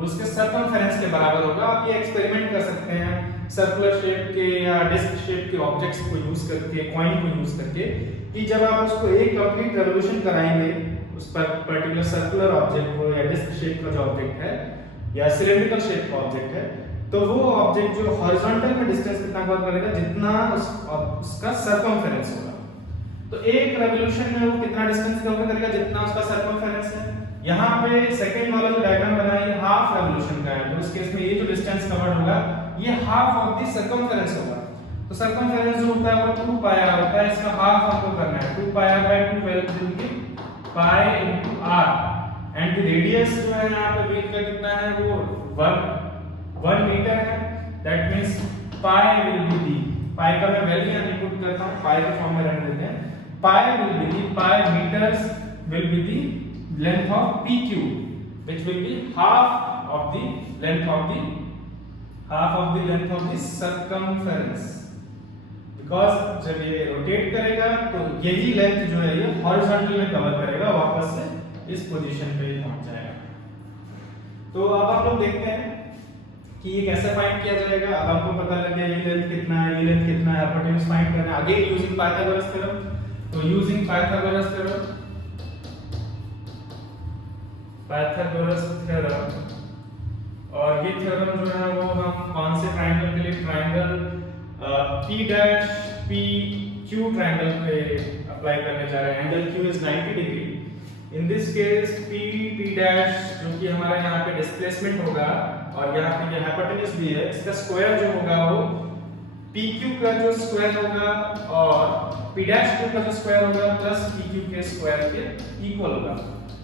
उसके सर्कमफेरेंस के बराबर होगा। आप ये एक्सपेरिमेंट कर सकते हैं सर्कुलर शेप के या डिस्क शेप के ऑब्जेक्ट्स को यूज करके, कॉइन को यूज करके, कि जब आप उसको एक कंप्लीट रेवोल्यूशन कराएंगे उस पर पर्टिकुलर सर्कुलर ऑब्जेक्ट को या डिस्क शेप का जो ऑब्जेक्ट है या सिलेंड्रिकल शेप का ऑब्जेक्ट है, तो वो ऑब्जेक्ट जो हॉरिजॉन्टल में डिस्टेंस कितना कवर करेगा जितना उसका सर्कमफेरेंस होगा। तो एक रेवोल्यूशन में वो कितना डिस्टेंस कवर करेगा जितना उसका सर्कमफेरेंस है। यहाँ पे सेकंड वाला जो डायग्राम बना है ये हाफ रेवोल्यूशन का है, तो इस केस में ये जो डिस्टेंस कवर्ड होगा ये हाफ ऑफ द सर्कमफेरेंस होगा। तो सर्कमफेरेंस जो होता है वो 2 पाई r होता है, इसका हाफ हमको करना है 2 पाई r by 2 will be pi into r and the radius जो है यहाँ पे व्हील का कितना है वो 1 मीटर है। That means pi will be the, pi का मैं वैल्यू यहाँ पुट करता हूँ, पाई के फॉर्म में रख लेते हैं। Pi will be the, pi meters will be the length of PQ which will be half of the length of the circumference, because जब ये रोटेट करेगा तो यही लेंथ जो है ये हॉरिजॉन्टल में कवर करेगा, वापस से इस पोजीशन पे पहुंच जाएगा। तो अब हम लोग देखते हैं कि ये कैसे फाइंड किया जाएगा। अब हमको पता लग गया ये लेंथ कितना है, ये लेंथ कितना है, हाइपोटेन्यूज फाइंड करना है अगेन यूजिंग पाइथागोरस थ्योरम। तो यूजिंग पाइथागोरस थ्योरम और ये थ्योरम जो है वो हम कौन से ट्रायंगल के लिए, triangle P dash P Q triangle पे अप्लाई करने जा रहे हैं। Angle Q is 90 degree. In this case P dash जो कि हमारा यहाँ पे डिस्प्लेसमेंट होगा और यहाँ पे ये हाइपोटेन्यूज भी है, इसका स्क्वायर जो होगा वो PQ का जो स्क्वायर होगा और P डैश Q का जो स्क्वायर होगा प्लस PQ के स्क्वायर के इक्वल होगा।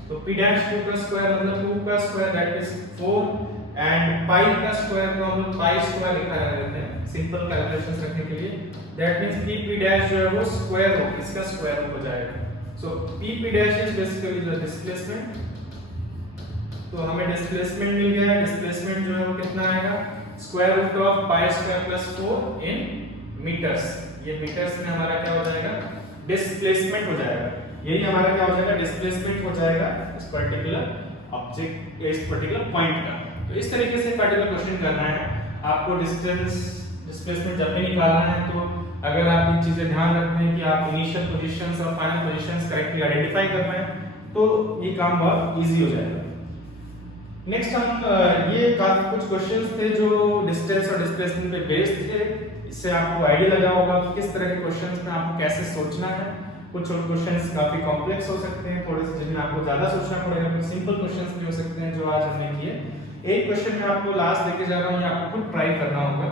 तो P डैश Q का स्क्वायर मतलब 2 का square that is 4 and pi का स्क्वायर को हम लोग पाई स्क्वायर लिखा रहते हैं सिंपल कैलकुलेशंस रखने के लिए। दैट मींस P डैश जो है वो स्क्वायर हो, इसका स्क्वायर हो जाएगा। सो P dash is basically the displacement. तो हमें डिस्प्लेसमेंट मिल गया है। डिस्प्लेसमेंट जो है वो कितना आएगा, square root of pi square plus 4 in metres. ये मीटर्स में हमारा क्या हो जाएगा, डिस्प्लेसमेंट हो जाएगा। यही हमारा क्या हो जाएगा, डिस्प्लेसमेंट हो जाएगा इस पर्टिकुलर ऑब्जेक्ट, इस पर्टिकुलर पॉइंट का। तो इस तरीके से पर्टिकुलर क्वेश्चन करना है आपको। डिस्टेंस डिस्प्लेसमेंट जब भी निकालना है तो अगर आप ये चीजें ध्यान रखते हैं कि आप इनिशियल पोजीशंस और फाइनल पोजीशंस करेक्टली आइडेंटिफाई कर रहे हैं तो ये काम बहुत इजी हो जाएगा। नेक्स्ट हम ये काफी कुछ क्वेश्चंस थे जो डिस्टेंस और डिस्प्लेसमेंट पे बेस्ड थे। इससे आपको आइडिया लगा होगा कि किस तरह के क्वेश्चंस में आपको कैसे सोचना है। कुछ और क्वेश्चंस काफी कॉम्प्लेक्स हो सकते हैं, थोड़े से जिनमें आपको ज्यादा सोचना पड़ेगा, कुछ सिंपल क्वेश्चंस भी हो सकते हैं जो आज हमने किए। एक क्वेश्चन में आपको लास्ट देके जा रहा हूं, ये आपको खुद ट्राई करना होगा।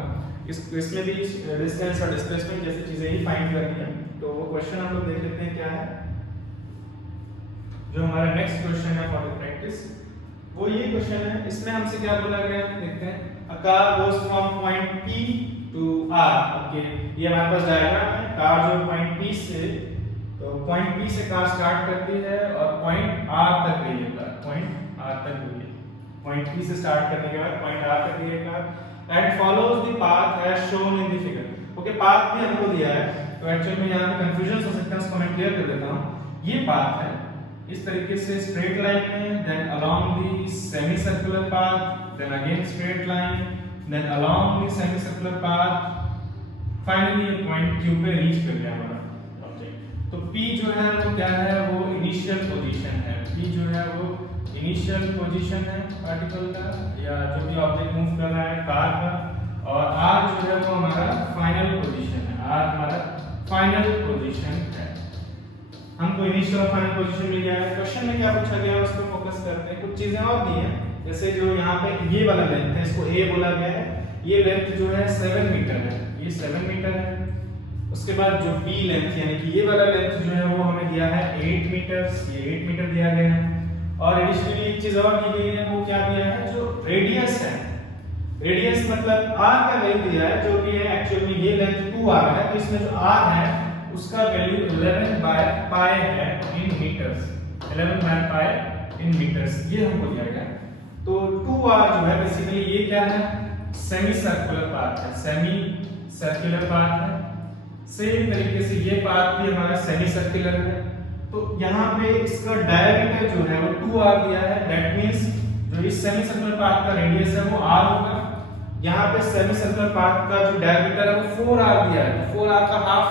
इसमें भी डिस्टेंस और डिस्प्लेसमेंट जैसी चीजें ही फाइंड करनी है। तो वो क्वेश्चन हम लोग देख लेते हैं क्या है। जो हमारा नेक्स्ट क्वेश्चन है फॉर द प्रैक्टिस वो ये क्वेश्चन है। इसमें हमसे क्या बोला गया है देखते हैं। A car goes from point P to R। Okay, ये हमारे पास डायग्राम है। कार जो पॉइंट P से, तो पॉइंट P से कार स्टार्ट करती है और पॉइंट R तक गई है कार, पॉइंट R तक गई है। पॉइंट P से स्टार्ट करने के बाद पॉइंट R तक गई है car and follows the path as shown in the figure. Okay, path भी हमको दिया है तो एक्चुअली में यहां पे कंफ्यूजन हो सकता है, उसको मैं क्लियर कर देता हूं। ये पाथ है इस तरीके से स्ट्रेट लाइन में, then along the semi circular path, then again straight line, then along the semi circular path, finally ये पॉइंट Q पे रीच कर गया हमारा ऑब्जेक्ट। तो P जो है वो क्या है, वो इनिशियल पोजीशन है। P जो है वो इनिशियल पोजीशन है पार्टिकल का या जो भी ऑब्जेक्ट मूव कर रहा है कार का, और R जो है वो हमारा फाइनल पोजीशन है। R हमारा फाइनल पोजीशन है। हमको इनिशियल और फाइनल पोजीशन मिल गया है। क्वेश्चन में क्या पूछा गया है उस पर फोकस करते हैं। कुछ चीजें और दी हैं, जैसे जो यहाँ पे ये वाला लेंथ है इसको A बोला गया है। ये लेंथ जो है 7 मीटर है, ये 7 मीटर है। उसके बाद जो B लेंथ यानी कि ये वाला लेंथ जो है वो हमें दिया है 8 मीटर, ये 8 मीटर दिया गया है। और एडिशनली एक चीज और दी गई है, वो क्या दिया है, जो रेडियस है रेडियस मतलब r का वैल्यू दिया है जो कि है एक्चुअल में ये लेंथ 2r है, तो इसमें जो r है उसका वैल्यू 11 बाय पाई है in metres, 11 by pi in metres ये हमको दिया गया। तो 2r जो है बेसिकली ये क्या है, सेमी सर्कुलर पाथ है, सेमी सर्कुलर पाथ है। सेम तरीके से ये पाथ भी हमारा सेमी सर्कुलर है। तो यहाँ पे इसका डायमीटर जो है वो 2r दिया है, दैट मींस जो इस सेमी सर्कुलर पाथ का रेडियस है वो r होगा। यहाँ पे सेमी सर्कुलर पाथ का जो डायमीटर है वो 4r दिया है, तो 4r का हाफ